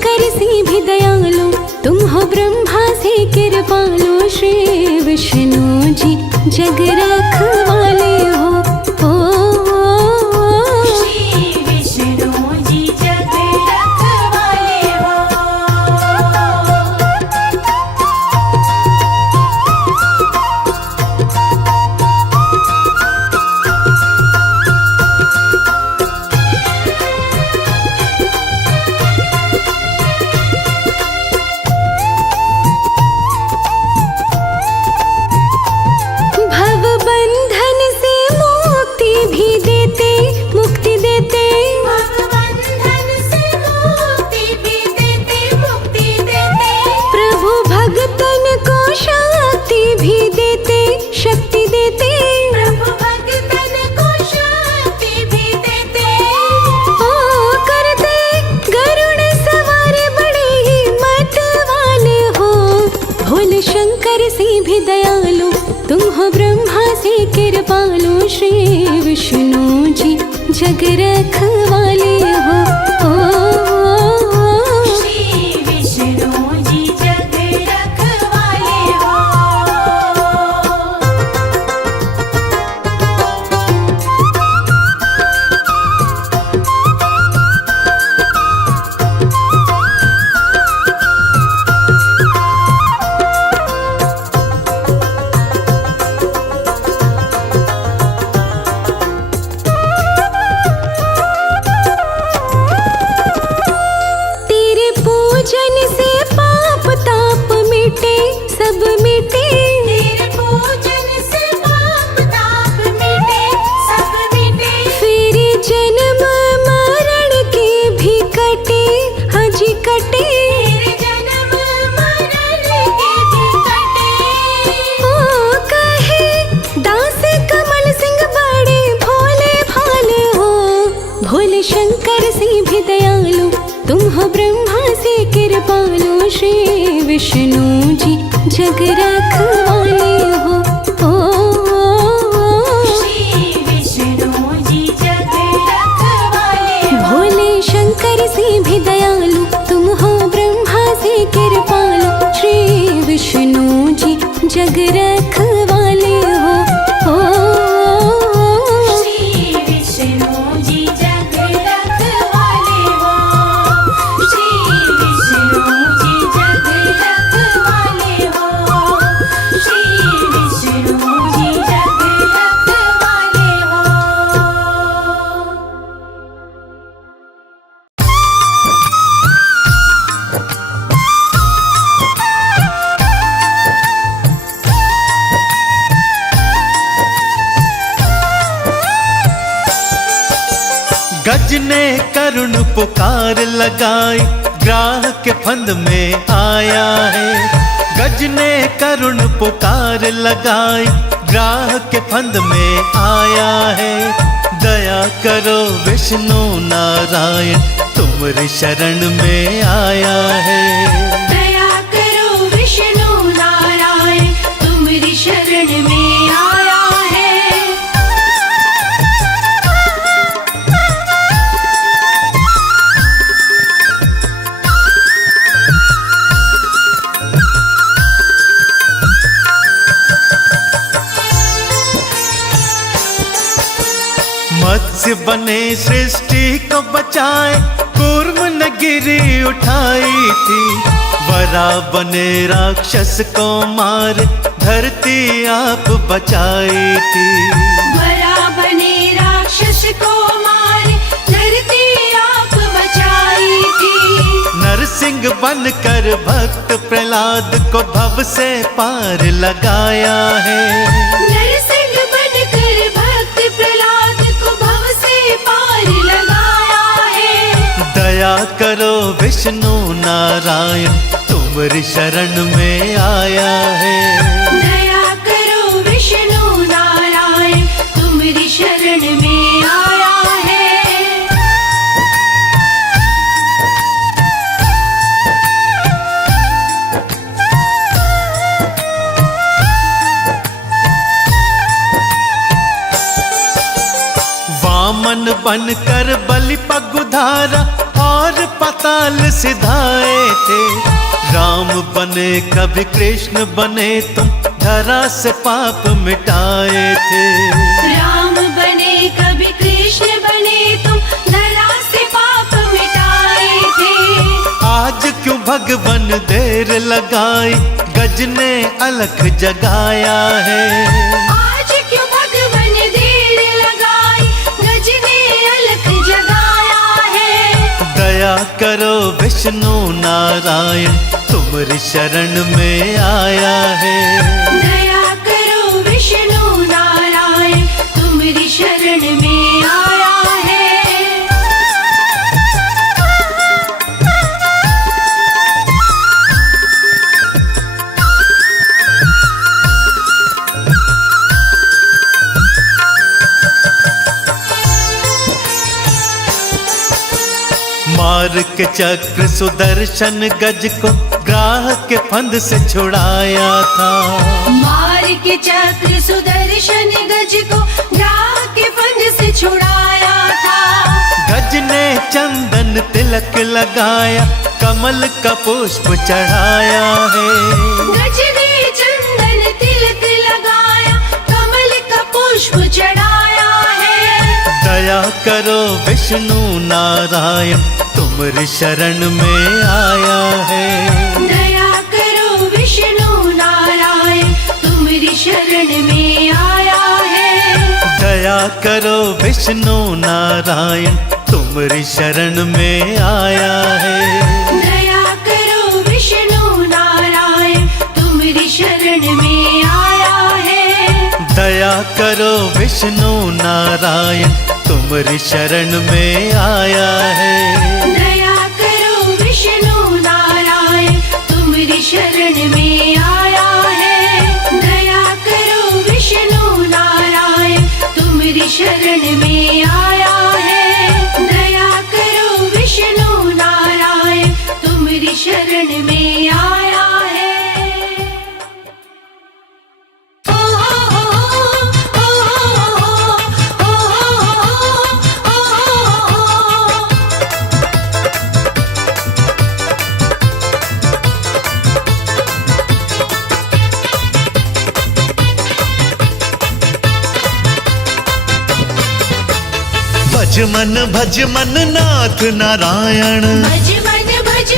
शंकर से भी दयालु तुम हो, ब्रह्मा से कृपालु, श्री विष्णु जी जग रखवाले हो। श्री विष्णु जी जग रखवाले हो। भव बंधन से मुक्ति भी देते, मुक्ति देते, भवबंधन से मुक्ति भी देते, मुक्ति देते। प्रभु भगतन को शक्ति भी देते, शक्ति देते। प्रभु भगतन को शक्ति भी देते। ओ करते गरुड़ सवार बड़े हिम्मत वाले हो, भोले शंकर से भी दयालु तुम हो, ब्रह्मा से कृपालु, श्री विष्णु जी जग रखवाले हो। श्री विष्णु जी जग रखवाले हो। तेरे पूजन से पाप ताप मिटे, सब मिटे। तेरे पूजन से पाप ताप मिटे, सब मिटे। फिर जन्म मरण के भी कटे, हाजी कटे। तेरे जन्म मरण के भी कटे। ओ कहे दास कमल सिंह बड़े भोले भाले हो, भोले शंकर से भी दयालु तुम हो, ब्रह्मा से कृपालु, श्री विष्णु जी जग रखवाले हो। श्री विष्णु जी जग रखवाले हो। भोले शंकर से भी दयालु तुम हो, ब्रह्मा से कृपालु, श्री विष्णु जी जग रखवाले हो। श्री विष्णु जी जग रखवाले हो। श्री विष्णु जी जग रखवाले हो। श्री विष्णु जी जग रखवाले हो। गज ने करुण पुकार लगाई, ग्राह के फंद में आया है। गज ने करुण पुकार लगाई, ग्राह के फंद में आया है। दया करो विष्णु नारायण, तुम्हारी शरण में आया है। दया करो विष्णु नारायण, तुम्हारी शरण में आया है। मत्स्य बने सृष्टि को बचाए, कूर्म ने गिरी उठाई थी। वरा बने राक्षस को मार, धरती आप बचाई थी। वरा बने राक्षस को मार, धरती आप बचाई थी। नरसिंह बनकर भक्त प्रहलाद को भव से पार लगाया है। नरसिंह बनकर भक्त प्रहलाद को भव से पार लगाया है। दया करो विष्णु नारायण, तुम्हारी शरण में आया है। दया करो विष्णु नारायण, तुम्हारी शरण में आया है। वामन बनकर बलि पग उधारा, और पाताल सिधाए थे। राम बने कभी कृष्ण बने तुम धरा से पाप मिटाए थे। राम बने कभी कृष्ण बने तुम धरा से पाप मिटाए थे। आज क्यों भगवन देर लगाई गज ने अलख जगाया है। आज क्यों भगवन देर लगाई गज ने अलख जगाया है। दया करो विष्णु नारायण तुम्हारी शरण में आया है। दया करो विष्णु नारायण तुम्हारी शरण में आया है। मार के चक्र सुदर्शन गज को ग्राह के फंद से छुड़ाया था। मार के चक्र सुदर्शन गज को ग्राह के फंद से छुड़ाया था। गज ने चंदन तिलक लगाया कमल का पुष्प चढ़ाया है। गज ने चंदन तिलक लगाया कमल का पुष्प चढ़ाया है। दया करो विष्णु नारायण तुम्हारी शरण में आया है। दया करो विष्णु नारायण तुम्हारी शरण में आया है। दया करो विष्णु नारायण तुम्हारी शरण में आया है। दया करो विष्णु नारायण तुम्हारी शरण में आया है। दया करो विष्णु नारायण तुम्हारी शरण में आया है। दया करो विष्णु नारायण तुम्हारी शरण में आया है। दया करो विष्णु नारायण तुम्हारी शरण में आया है। दया करो विष्णु नारायण तुम्हारी शरण में आया है। भज मन नाथ नारायण। भज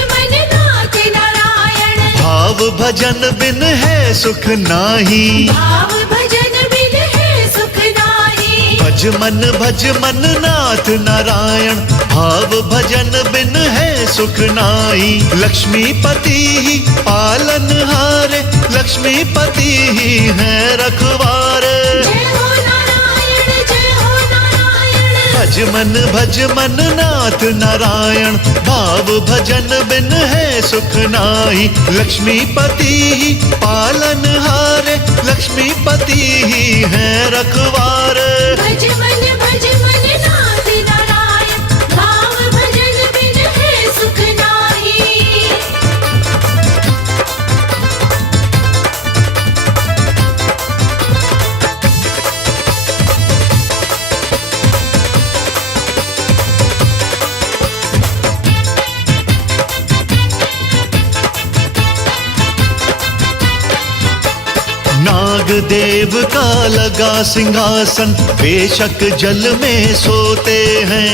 मन नाथ नारायण। भाव भजन बिन है सुख नाही। भाव भजन बिन है सुख नाही। भज मन नाथ नारायण। भाव भजन बिन है सुख नाही। लक्ष्मीपति ही पालन हारे लक्ष्मीपति ही है रखवारे। जय हो नारायण जय हो नारायण। भज मन नाथ नारायण। भाव भजन बिन है सुख नाही। लक्ष्मीपति ही पालन हारे लक्ष्मीपति ही है रखवारे। भज मन नाथ नारायण। भाव भजन बिन है सुख नाही। नाग देव का लगा सिंहासन बेशक जल में सोते हैं।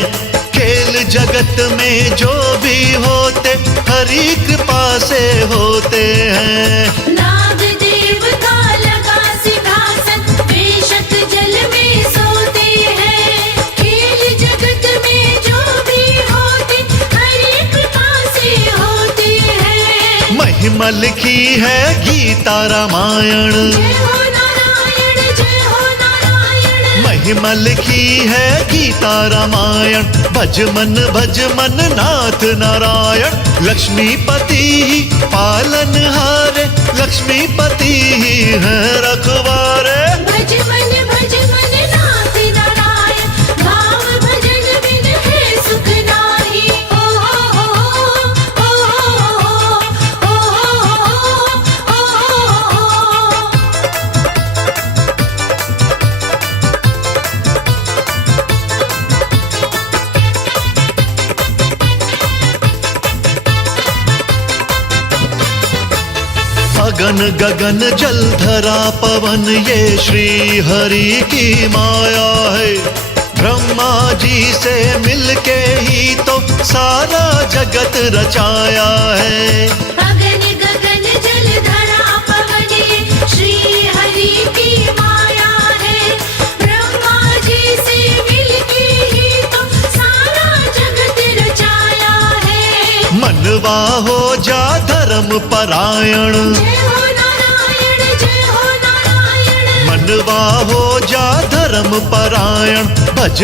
खेल जगत में जो भी होते हरि कृपा से होते हैं। नाग देव का लगा सिंहासन बेशक जल में सोते हैं। खेल जगत में जो भी होते हरि कृपा से होते हैं। महिमा लिखी है गीता रामायण। जय हो नारायण जय हो नारायण। महिमा लिखी है गीता रामायण। भज मन नाथ नारायण। लक्ष्मीपति ही पालन हारे लक्ष्मीपति ही है रखवारे। भज मन नाथ नारायण। भाव भजन बिन है सुख नाही। ओ हो हो ओ गगन गगन जल धरा पवन ये श्री हरि की माया है। ब्रह्मा जी से मिलके ही तो सारा जगत रचाया है। गगन गगन जल धरा पवन ये श्री हरि की माया है। ब्रह्मा जी से मिलके ही तो सारा जगत रचाया है। मनवा हो जा धर्म परायण, जय हो नारायण, जय हो नारायण। मनवा हो जा धर्म परायण, भज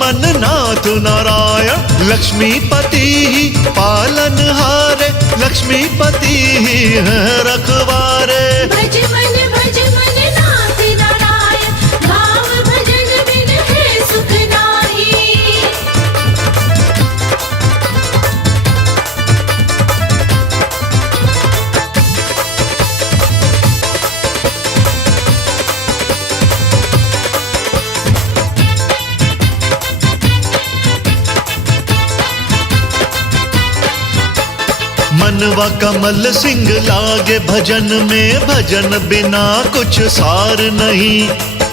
मन नाथ नारायण। लक्ष्मीपति ही पालन हारे, लक्ष्मीपति ही है रखवारे। भज मन नाथ नारायण, भाव भजन बिन है सुख नाही। मनवा कमल सिंह लागे भजन में, भजन बिना कुछ सार नहीं।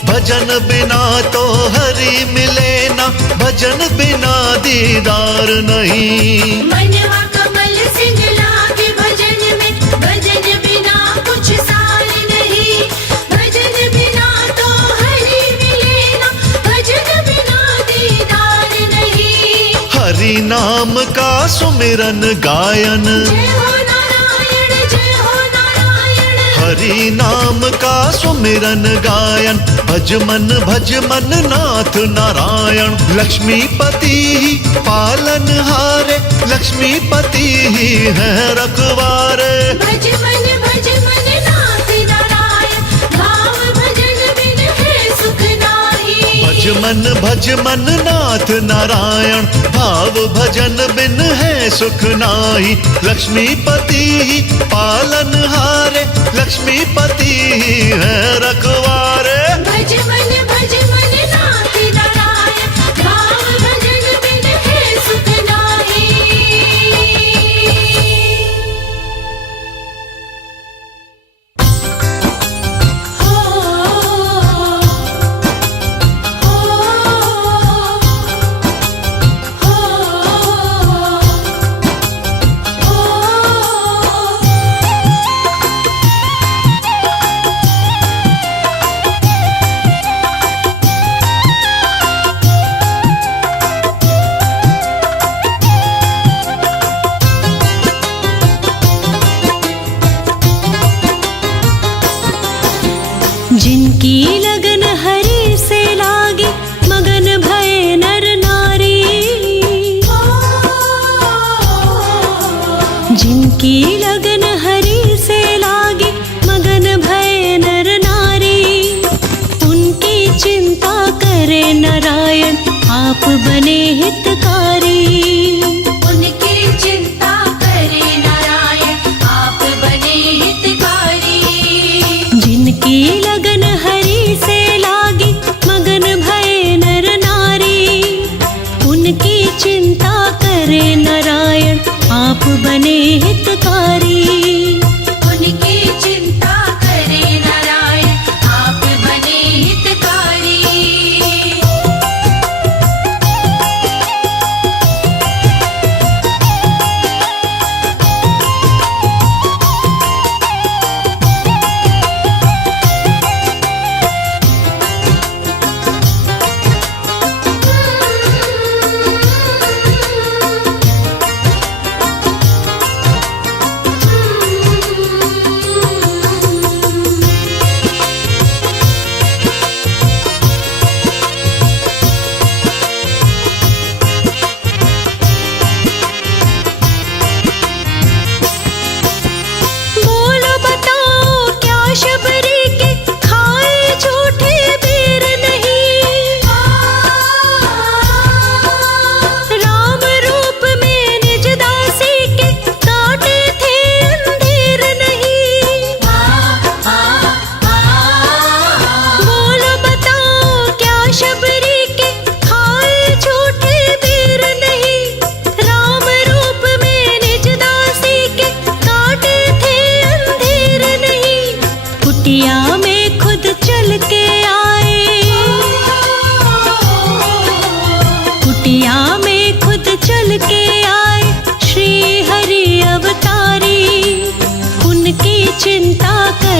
भजन बिना तो हरि मिले ना, भजन बिना दीदार नहीं। मनवा कमल सिंह लागे भजन में, भजन बिना कुछ सार नहीं। भजन बिना तो हरि मिले ना, भजन बिना दीदार नहीं। हरि नाम का सुमिरन गायन, जय हो नारायण, जय हो नारायण। हरि नाम का सुमिरन गायन। भज मन नाथ नारायण। लक्ष्मीपति ही पालन हारे, लक्ष्मीपति ही है रखवारे। भज मन नाथ नारायण, भाव भजन बिन है सुख नाही। भज मन नाथ नारायण, भाव भजन बिन है सुख नाही। लक्ष्मीपति ही पालन हारे, लक्ष्मीपति ही है रखवारे। भज मन नाथ नारायण, भाव भजन बिन है सुख नाही। जिनकी लगन हरि से लागी, मगन भय नर नारी। जिनकी लगन हरि से लागी, मगन भय नर नारी। उनकी चिंता करे नारायण, आप बने हितकारी। उनकी चिंता करे नारायण, आप बने हितकारी। जिनकी लगन हरि से लागी, मगन भय नर नारी। उनकी चिंता करे नारायण, आप बने हितकारी। उनकी चिंता करे नारायण, आप बने हितकारी।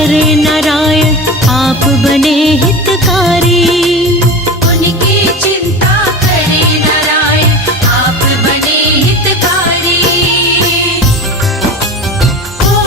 करे नारायण आप बने हितकारी। उनकी चिंता करे नारायण आप बने हितकारी। ओ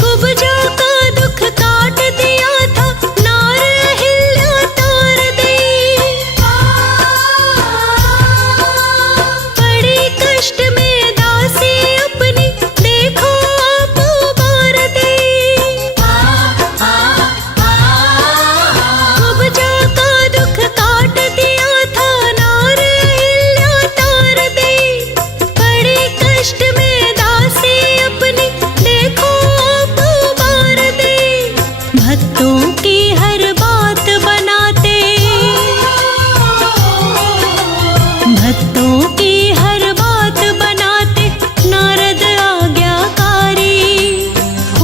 कुब्जा का दुख काट दिया था नार अहिल्या तार दी। बड़ी कष्ट में दासी अपनी देखो आप उबार दी। कुब्जा का दुख काट दिया था नार अहिल्या तार दी। बड़ी कष्ट में दासी अपनी देखो आप उबार दी। भक्तों की हर बात बनाते, भक्तों की हर बात बनाते नारद आज्ञाकारी।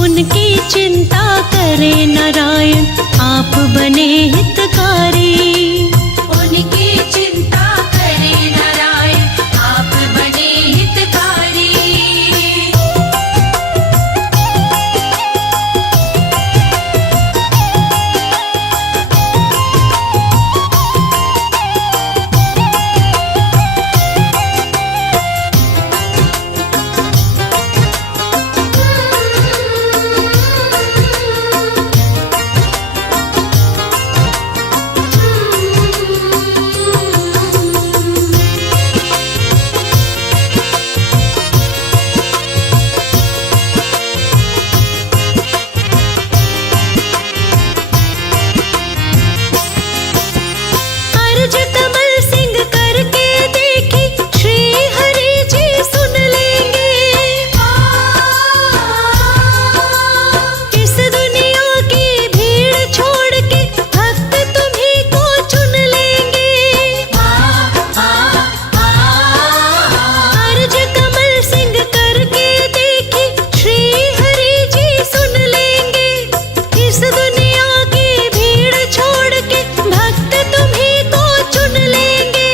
उनकी चिंता करे नारायण आप बने हितकारी। उनकी चिंता करे नारायण आप बने हितकारी। अर्ज कमल सिंह करके देखी श्री हरि जी सुन लेंगे। इस दुनिया की भीड़ छोड़ के भक्त तुम्ही को चुन लेंगे। अर्ज कमल सिंह करके देखी श्री हरि जी सुन लेंगे। इस दुनिया की भीड़ छोड़ के भक्त तुम्ही को चुन लेंगे।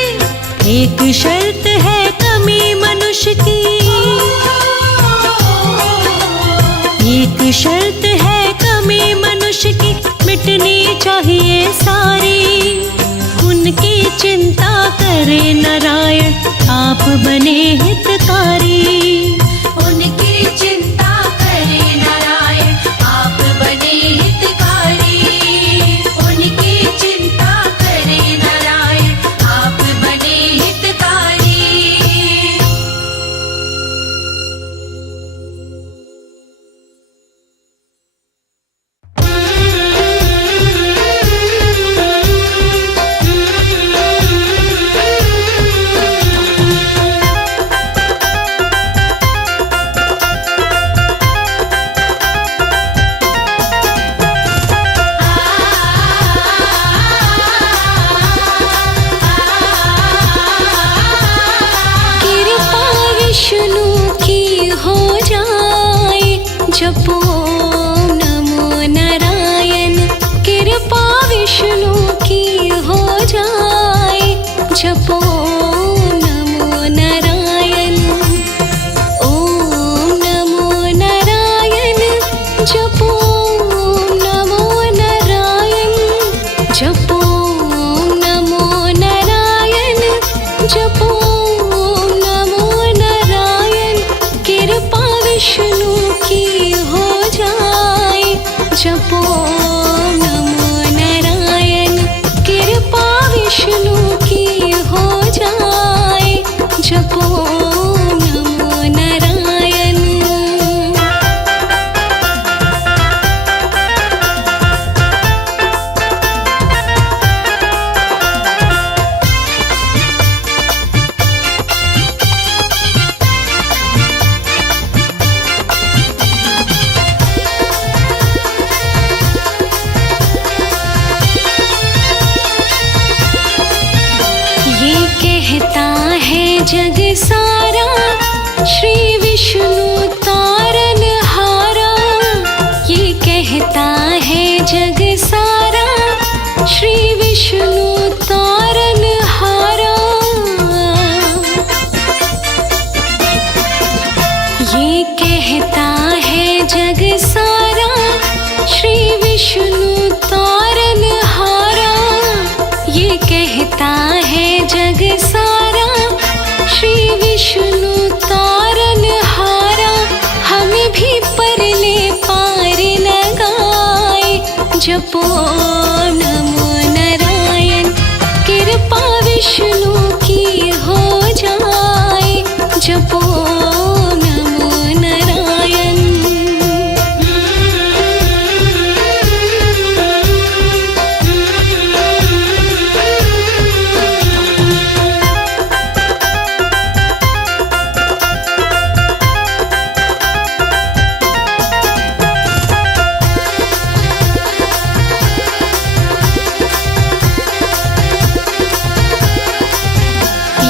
एक शर्त है कमी मनुष्य की, एक शर्त है कमी मनुष्य की मिटनी चाहिए सारी। उनकी चिंता करे नारायण आप बने हितकारी। उनकी चिंता करे नारायण आप बने हितकारी। उनकी चिंता करे नारायण आप बने हितकारी। कृपा विष्णु की हो जाए जपो नमो नारायण। कृपा विष्णु की हो जाए जपो नमो नारायण। ओम नमो नारायण जपो नमो नारायण। जपो नमो नारायण जपो नमो नारायण। कृपा विष्णु की हो जाए जपो नमो नारायण। कृपा विष्णु की हो जाए जपो नमो नारायण। जग सारा, श्री विष्णु तारन हारा। ये कहता है जग सारा, श्री विष्णु तारन हारा। ये कहता है जग सारा, श्री विष्णु तारन हारा। ये कहता है जग सारा, श्री विष्णु तारन हारा। हमें भी परले पार लगाए, जपो नमो नारायण। कृपा विष्णु की हो जाए, जपो नमो नारायण।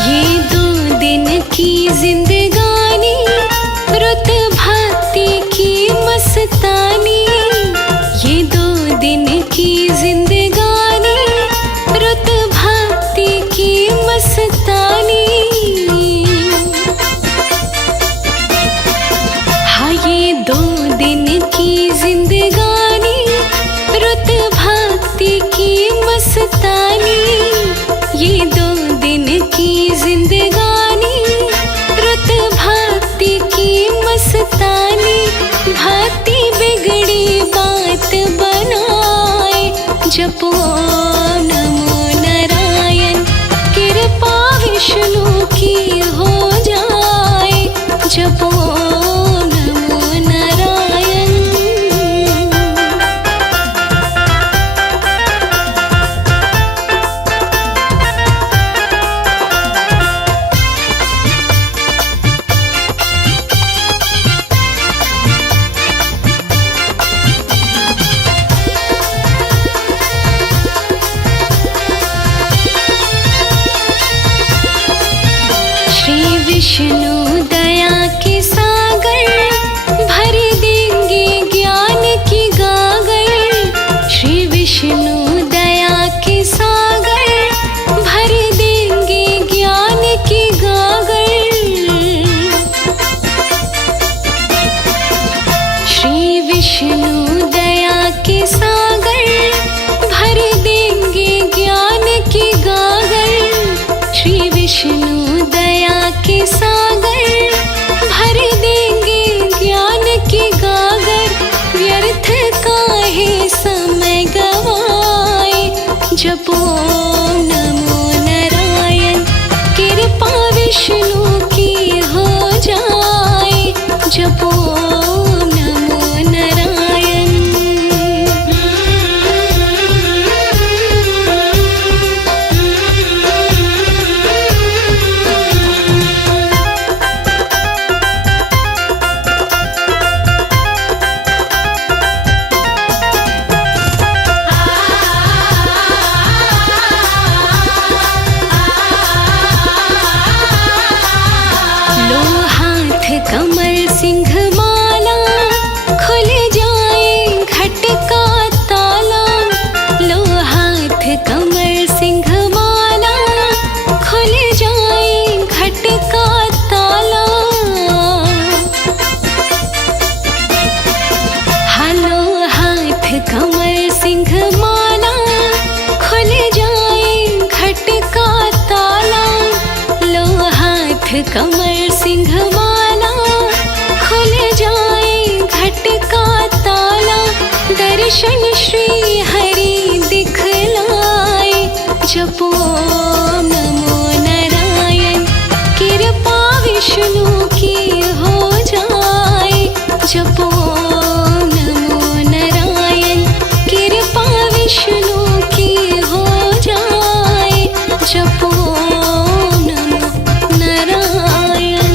ये 2 दिन की जिंदगानी, रुत भक्ति की मस्तानी। ये 2 दिन की जिंदगानी, रुत भक्ति की मस्तानी। हाँ, ये 2 दिन की जिंदगानी, रुत भक्ति की मस्तानी। ये 2 दिन की जिंदगानी, रुत भक्ति की मस्तानी। भक्ति बिगड़ी बात बनाए, जपो नमो नारायण। कृपा विष्णु की हो जाए, जपो नमो नारायण। श्री विष्णु दया के सागर, भर देंगे ज्ञान की गागर। श्री विष्णु दया के सागर, भर देंगे ज्ञान की गागर। श्री विष्णु दया के सागर, भर देंगे ज्ञान की गागर। श्री विष्णु दया के सागर, भर देंगे ज्ञान की गागर। व्यर्थ काहे समय गवाए, जपो नमो नारायण। कृपा विष्णु की हो जाए, जपो नमो नारायण। लो हाथ कमल सिंह माला, खुल जाए घट का ताला। लो हाथ कमल सिंह माला, खुल जाए घट का ताला। हालो हाथ कमल सिंह माला, खुल जाए घट का ताला। लो हाथ कमल सिंह माला, खुल जाए घट का ताला। दर्शन श्री हरि दिखलाए, जपो नमो नारायण। कृपा विष्णु की हो जाए, जपो नमो नारायण। कृपा विष्णु की हो जाए, जपो नमो नारायण।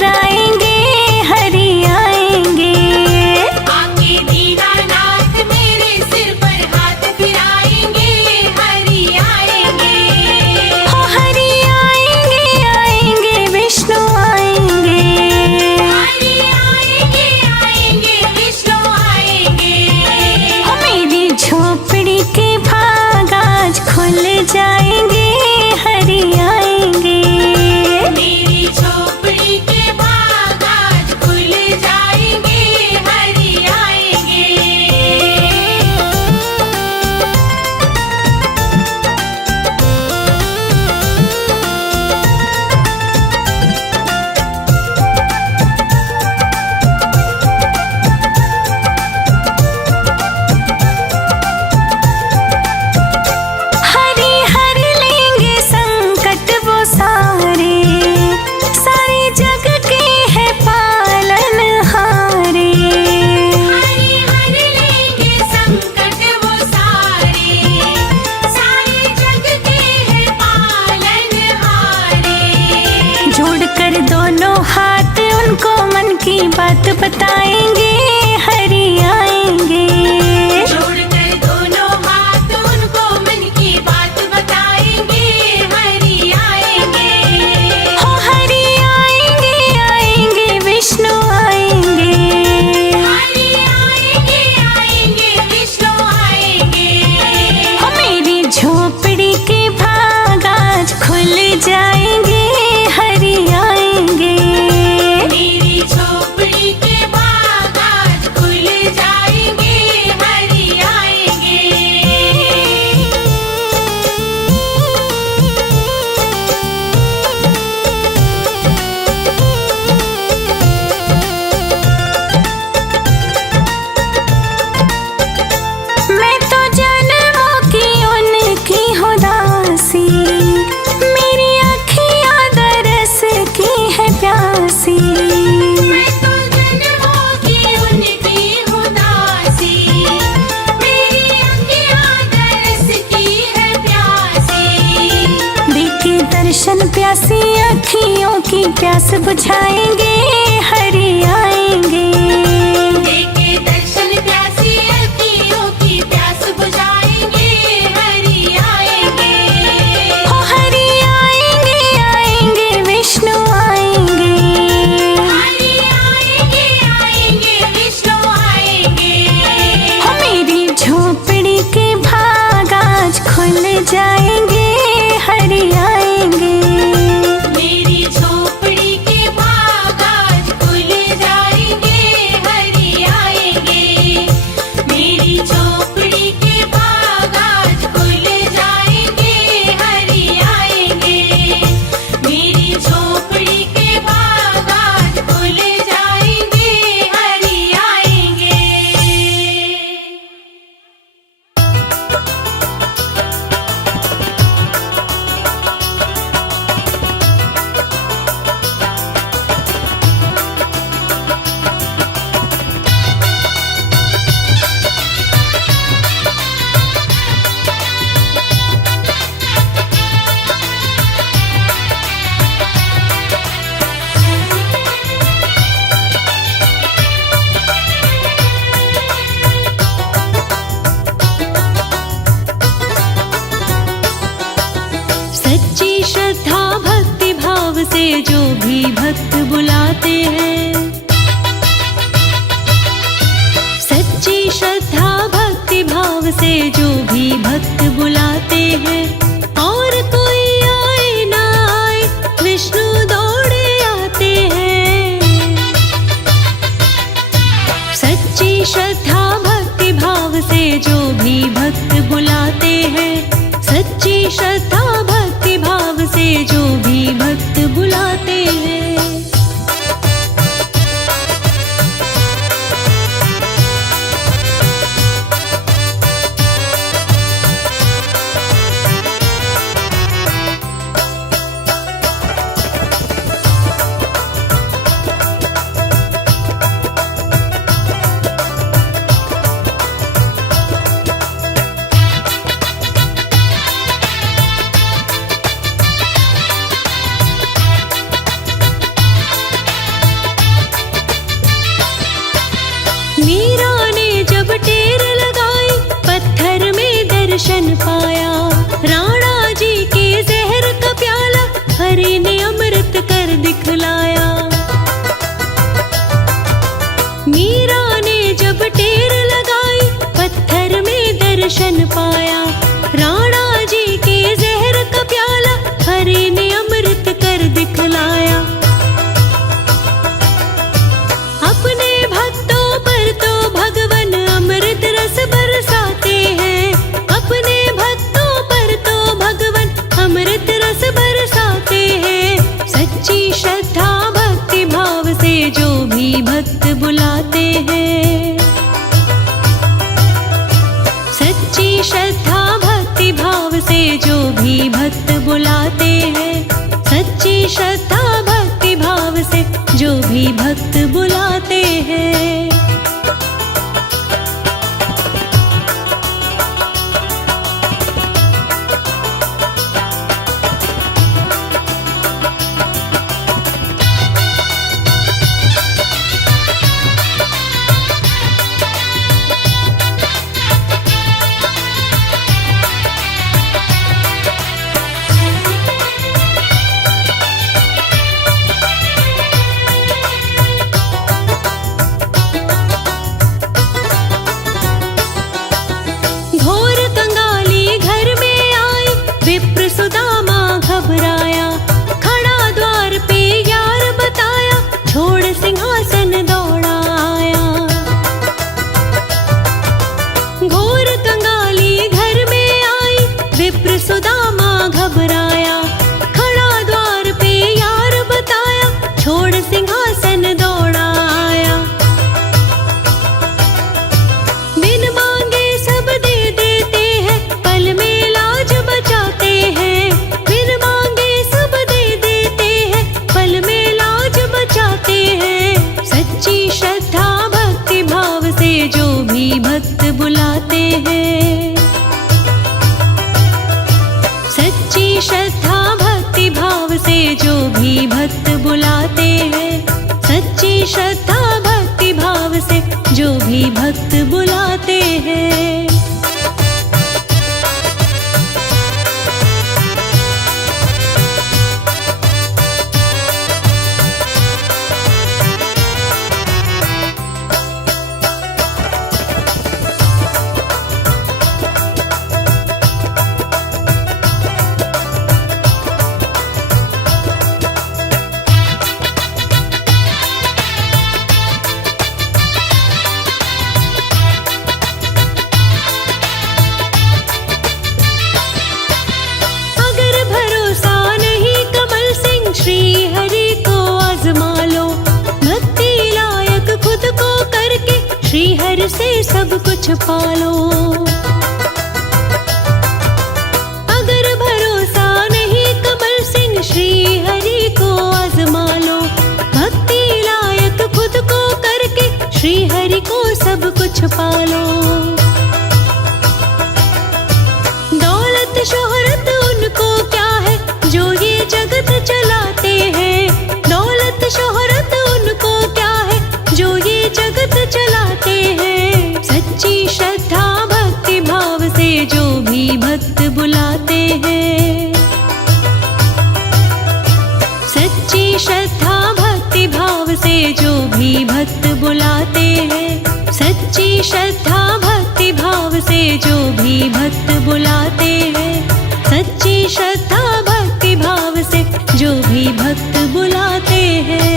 मुस्कुराएंगे, हरि आएंगे। आके दीनानाथ मेरे सिर पर हाथ फिराएंगे, हरि आएंगे। हो हरि आएंगे, आएंगे विष्णु आएंगे। हरि आएंगे, आएंगे विष्णु आएंगे। हो मेरी झोपड़ी के भाग आज खुल जाएंगे, हरि आएंगे। मेरी झोपड़ी के बाग आज खुल जाएंगे, हरि आएंगे। हरि हर लेंगे संकट वो सारे, सारे जग के है पालनहारे। हरि हर लेंगे संकट वो सारे, सारे जग के हैं पालनहारे। जोड़कर दोनों हाथ उनको मन की बात बताएंगे, हरि आएंगे। जोड़कर दोनों हाथ उनको मन की बात बताएंगे, हरि आएंगे। हो हरि आएंगे, आएंगे विष्णु आएंगे। हरि आएंगे, आएंगे विष्णु आएंगे। हो मेरी झोपड़ी के भाग आज खुल जाएंगे, हरि आएंगे। मेरी झोपड़ी के बाग आज खुल जाएंगे, हरि आएंगे। मैं तो जन्मों की उनकी हूँ दासी, मेरी अखियाँ दरस की है प्यासी। मैं तो जन्मों की उनकी हूँ दासी, मेरी अखियाँ दरस की है प्यासी। देखे दर्शन प्यासी अखियों की प्यास बुझाएंगे, हरि आएंगे। देखे दर्शन प्यासी अखियों की प्यास बुझाएंगे, हरि आएंगे। हो हरि आएंगे, आएंगे विष्णु आएंगे। हरि आएंगे, आएंगे विष्णु आएंगे। हो मेरी झोपड़ी के भाग आज खुल जाएंगे, हरि आएंगे। मेरी झोपड़ी के बाग आज खुल जाएंगे, हरि आएंगे। मेरी झोपड़ी के बाग आज खुल जाएंगे, हरि आएंगे। मेरी झोपड़ी के बाग आज खुल जाएंगे, हरि आएंगे। सच्ची श्रद्धा भक्ति भाव से जो भी भक्त बुलाते हैं, सच्ची श्रद्धा भक्ति भाव से जो भी भक्त बुलाते हैं, और कोई आए ना आए विष्णु दौड़े आते हैं। सच्ची श्रद्धा भक्ति भाव से जो भी भक्त बुलाते हैं, सच्ची श्रद्धा भक्ति भाव से जो भी भक्त बुलाते हैं। भी भक्त बुलाते हैं, सच्ची श्रद्धा भक्ति भाव से जो भी भक्त बुलाते हैं। घबराया, खड़ा द्वार पे यार बताया, छोड़ सिंहासन दौड़ा आया। घोर कंगाली घर में आई, विप्र सुदामा घबराया, खड़ा द्वार पे यार बताया, छोड़ सिंहासन दौड़ा आया। बिन मांगे सब दे देते हैं, पल में लाज बचाते हैं। जो भी भक्त बुलाते हैं, सच्ची श्रद्धा भक्ति भाव से जो भी भक्त बुलाते हैं, सच्ची श्रद्धा भक्ति भाव से जो भी भक्त बुलाते हैं। श्री हरि से सब कुछ पालो। अगर भरोसा नहीं कमल सिंह, श्री हरि को आजमा लो। भक्ति लायक खुद को करके श्री हरि को सब कुछ पालो। दौलत शोहरत उनको क्या है जो ये जगत चलाते हैं। दौलत शोहरत उनको क्या है जो ये जगत चलाते हैं। सच्ची श्रद्धा भक्ति भाव से जो भी भक्त बुलाते हैं, सच्ची श्रद्धा भक्ति भाव से जो भी भक्त बुलाते हैं, सच्ची श्रद्धा भक्ति भाव से जो भी भक्त बुलाते हैं, सच्ची श्रद्धा भक्ति भाव से जो भी भक्त बुलाते हैं।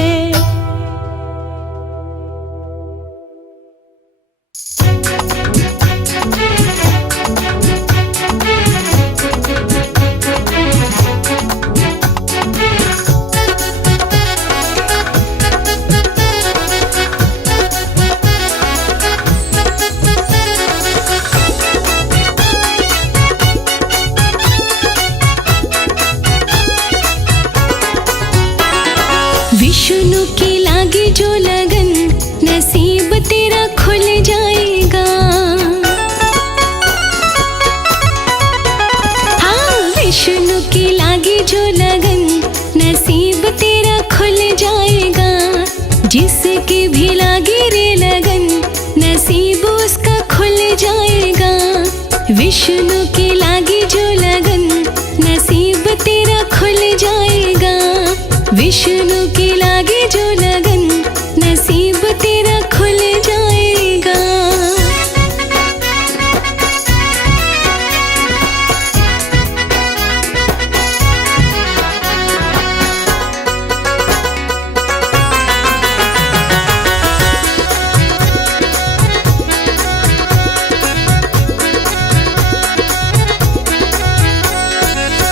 विष्णु की लागी जो लगन, नसीब तेरा खुल जाएगा। हाँ, विष्णु की लागी जो लगन, नसीब तेरा खुल जाएगा। जिसकी भी लागी रे लगन, नसीब उसका खुल जाएगा। विष्णु की लागी जो लगन, नसीब तेरा खुल जाएगा। विष्णु की लागी जो लगन, नसीब तेरा खुल जाएगा।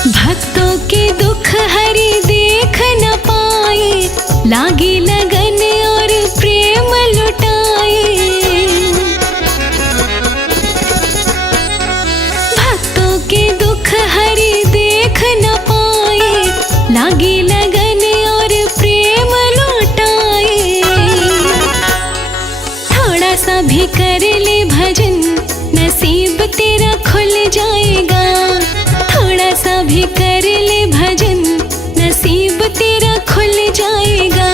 भक्तों के दुख हरि देख न पाए, लागी लगन और प्रेम लुटाए। भक्तों के दुख हरि भी कर ले भजन नसीब तेरा खुल जाएगा। थोड़ा सा भी कर ले भजन नसीब तेरा खुल जाएगा।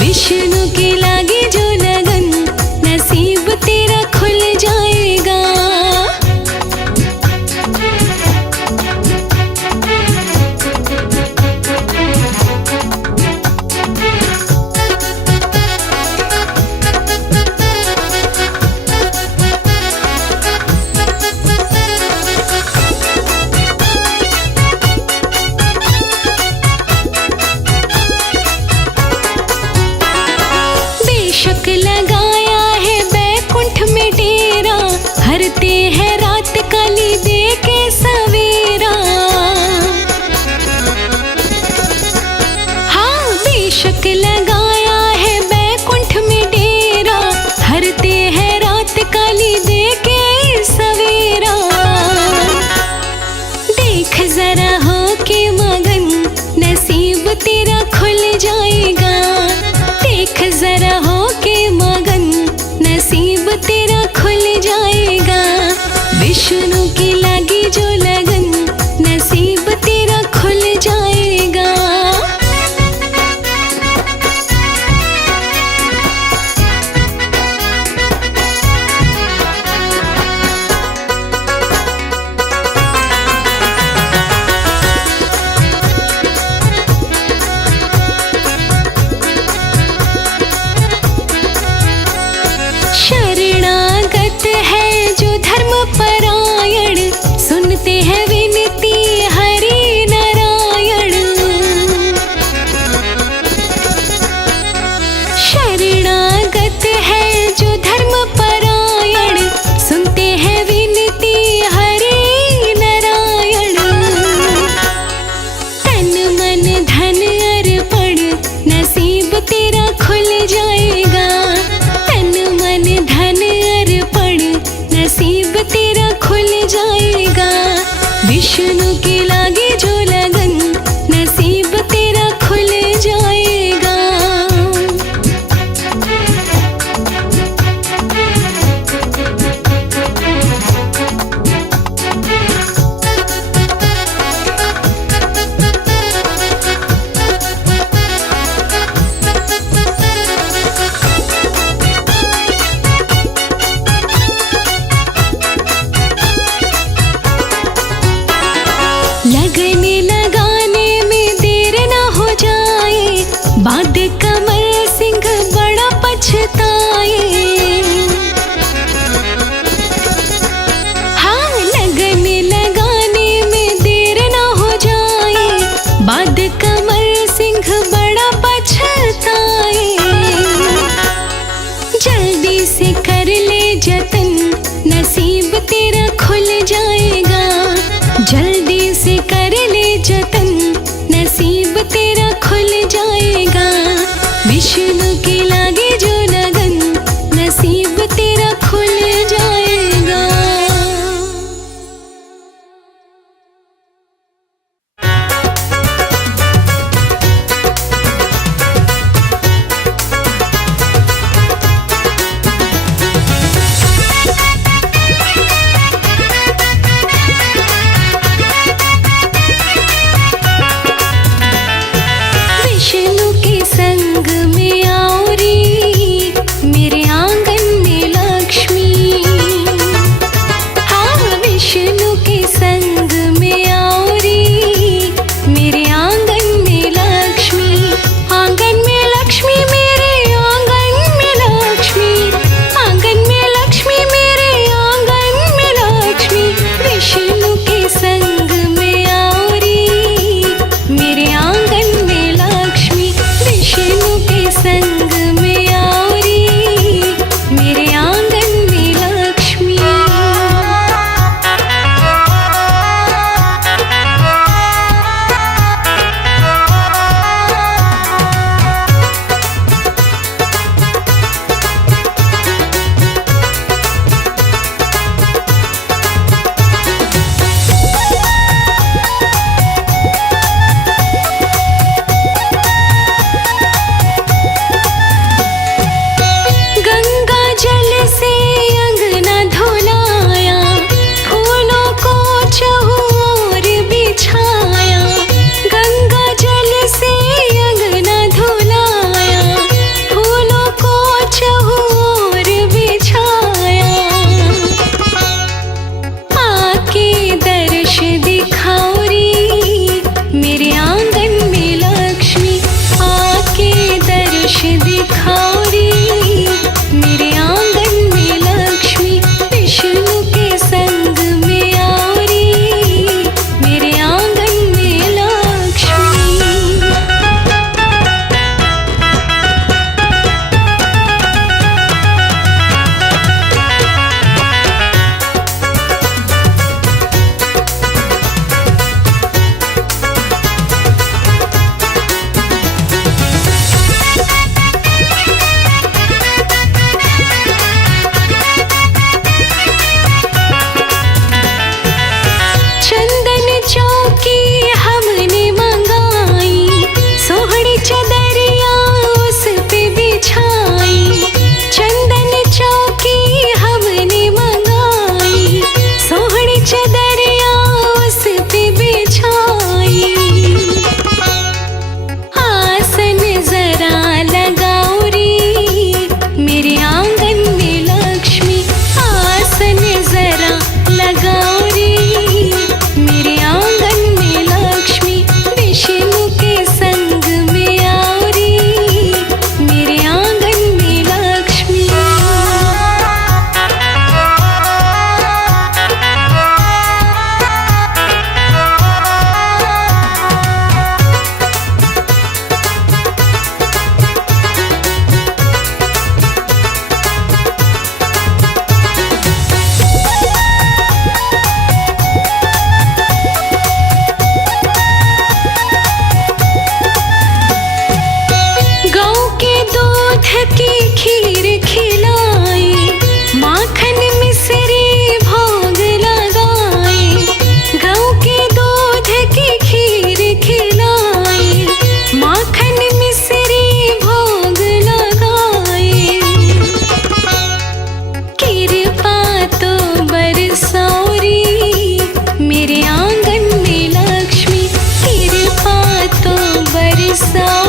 विष्णु के लागे जो लगन नसीब तेरा खुल जाएगा। बेशक लगाया है बैकुंठ में डेरा, हरते हैं रात काली दे के सवेरा। हाँ बेशक लगाया है बैकुंठ में डेरा, हरते हैं रात काली दे के सवेरा। देख जरा हो के मगन नसीब तेरा खुल जाएगा। देख जरा हो के मगन नसीब तेरा खुल जाएगा। विष्णु की लगी जो लगन नसीब तेरा खुल जाएगा। शरणागत है जो धर्म परायण, सुनते हैं विनती हरि नारायण। शरणागत है जो धर्म परायण, सुनते हैं विनती हरि नारायण। तन मन धन अर्पण नसीब तेरा खुल जाएगा। तन मन धन अर्पण नसीब तेरा खुल जाएगा। विष्णु के लागे जो लगन नसीब तेरा खुल जाएगा। लगने लगाने में देर ना हो जाए, बाद कमल सिंह बड़ा पछताए। हाँ लगने लगाने में देर ना हो जाए, बाद कमल सिंह बड़ा पछताए। जल्दी से कर ले जतन नसीब तेरा खुल जाएगा। जल्दी से कर ले जतन नसीब तेरा खुल जाएगा। विष्णु के लागे जो लगन नसीब तेरा खुल जाएगा। विष्णु के संग में आओ रे सा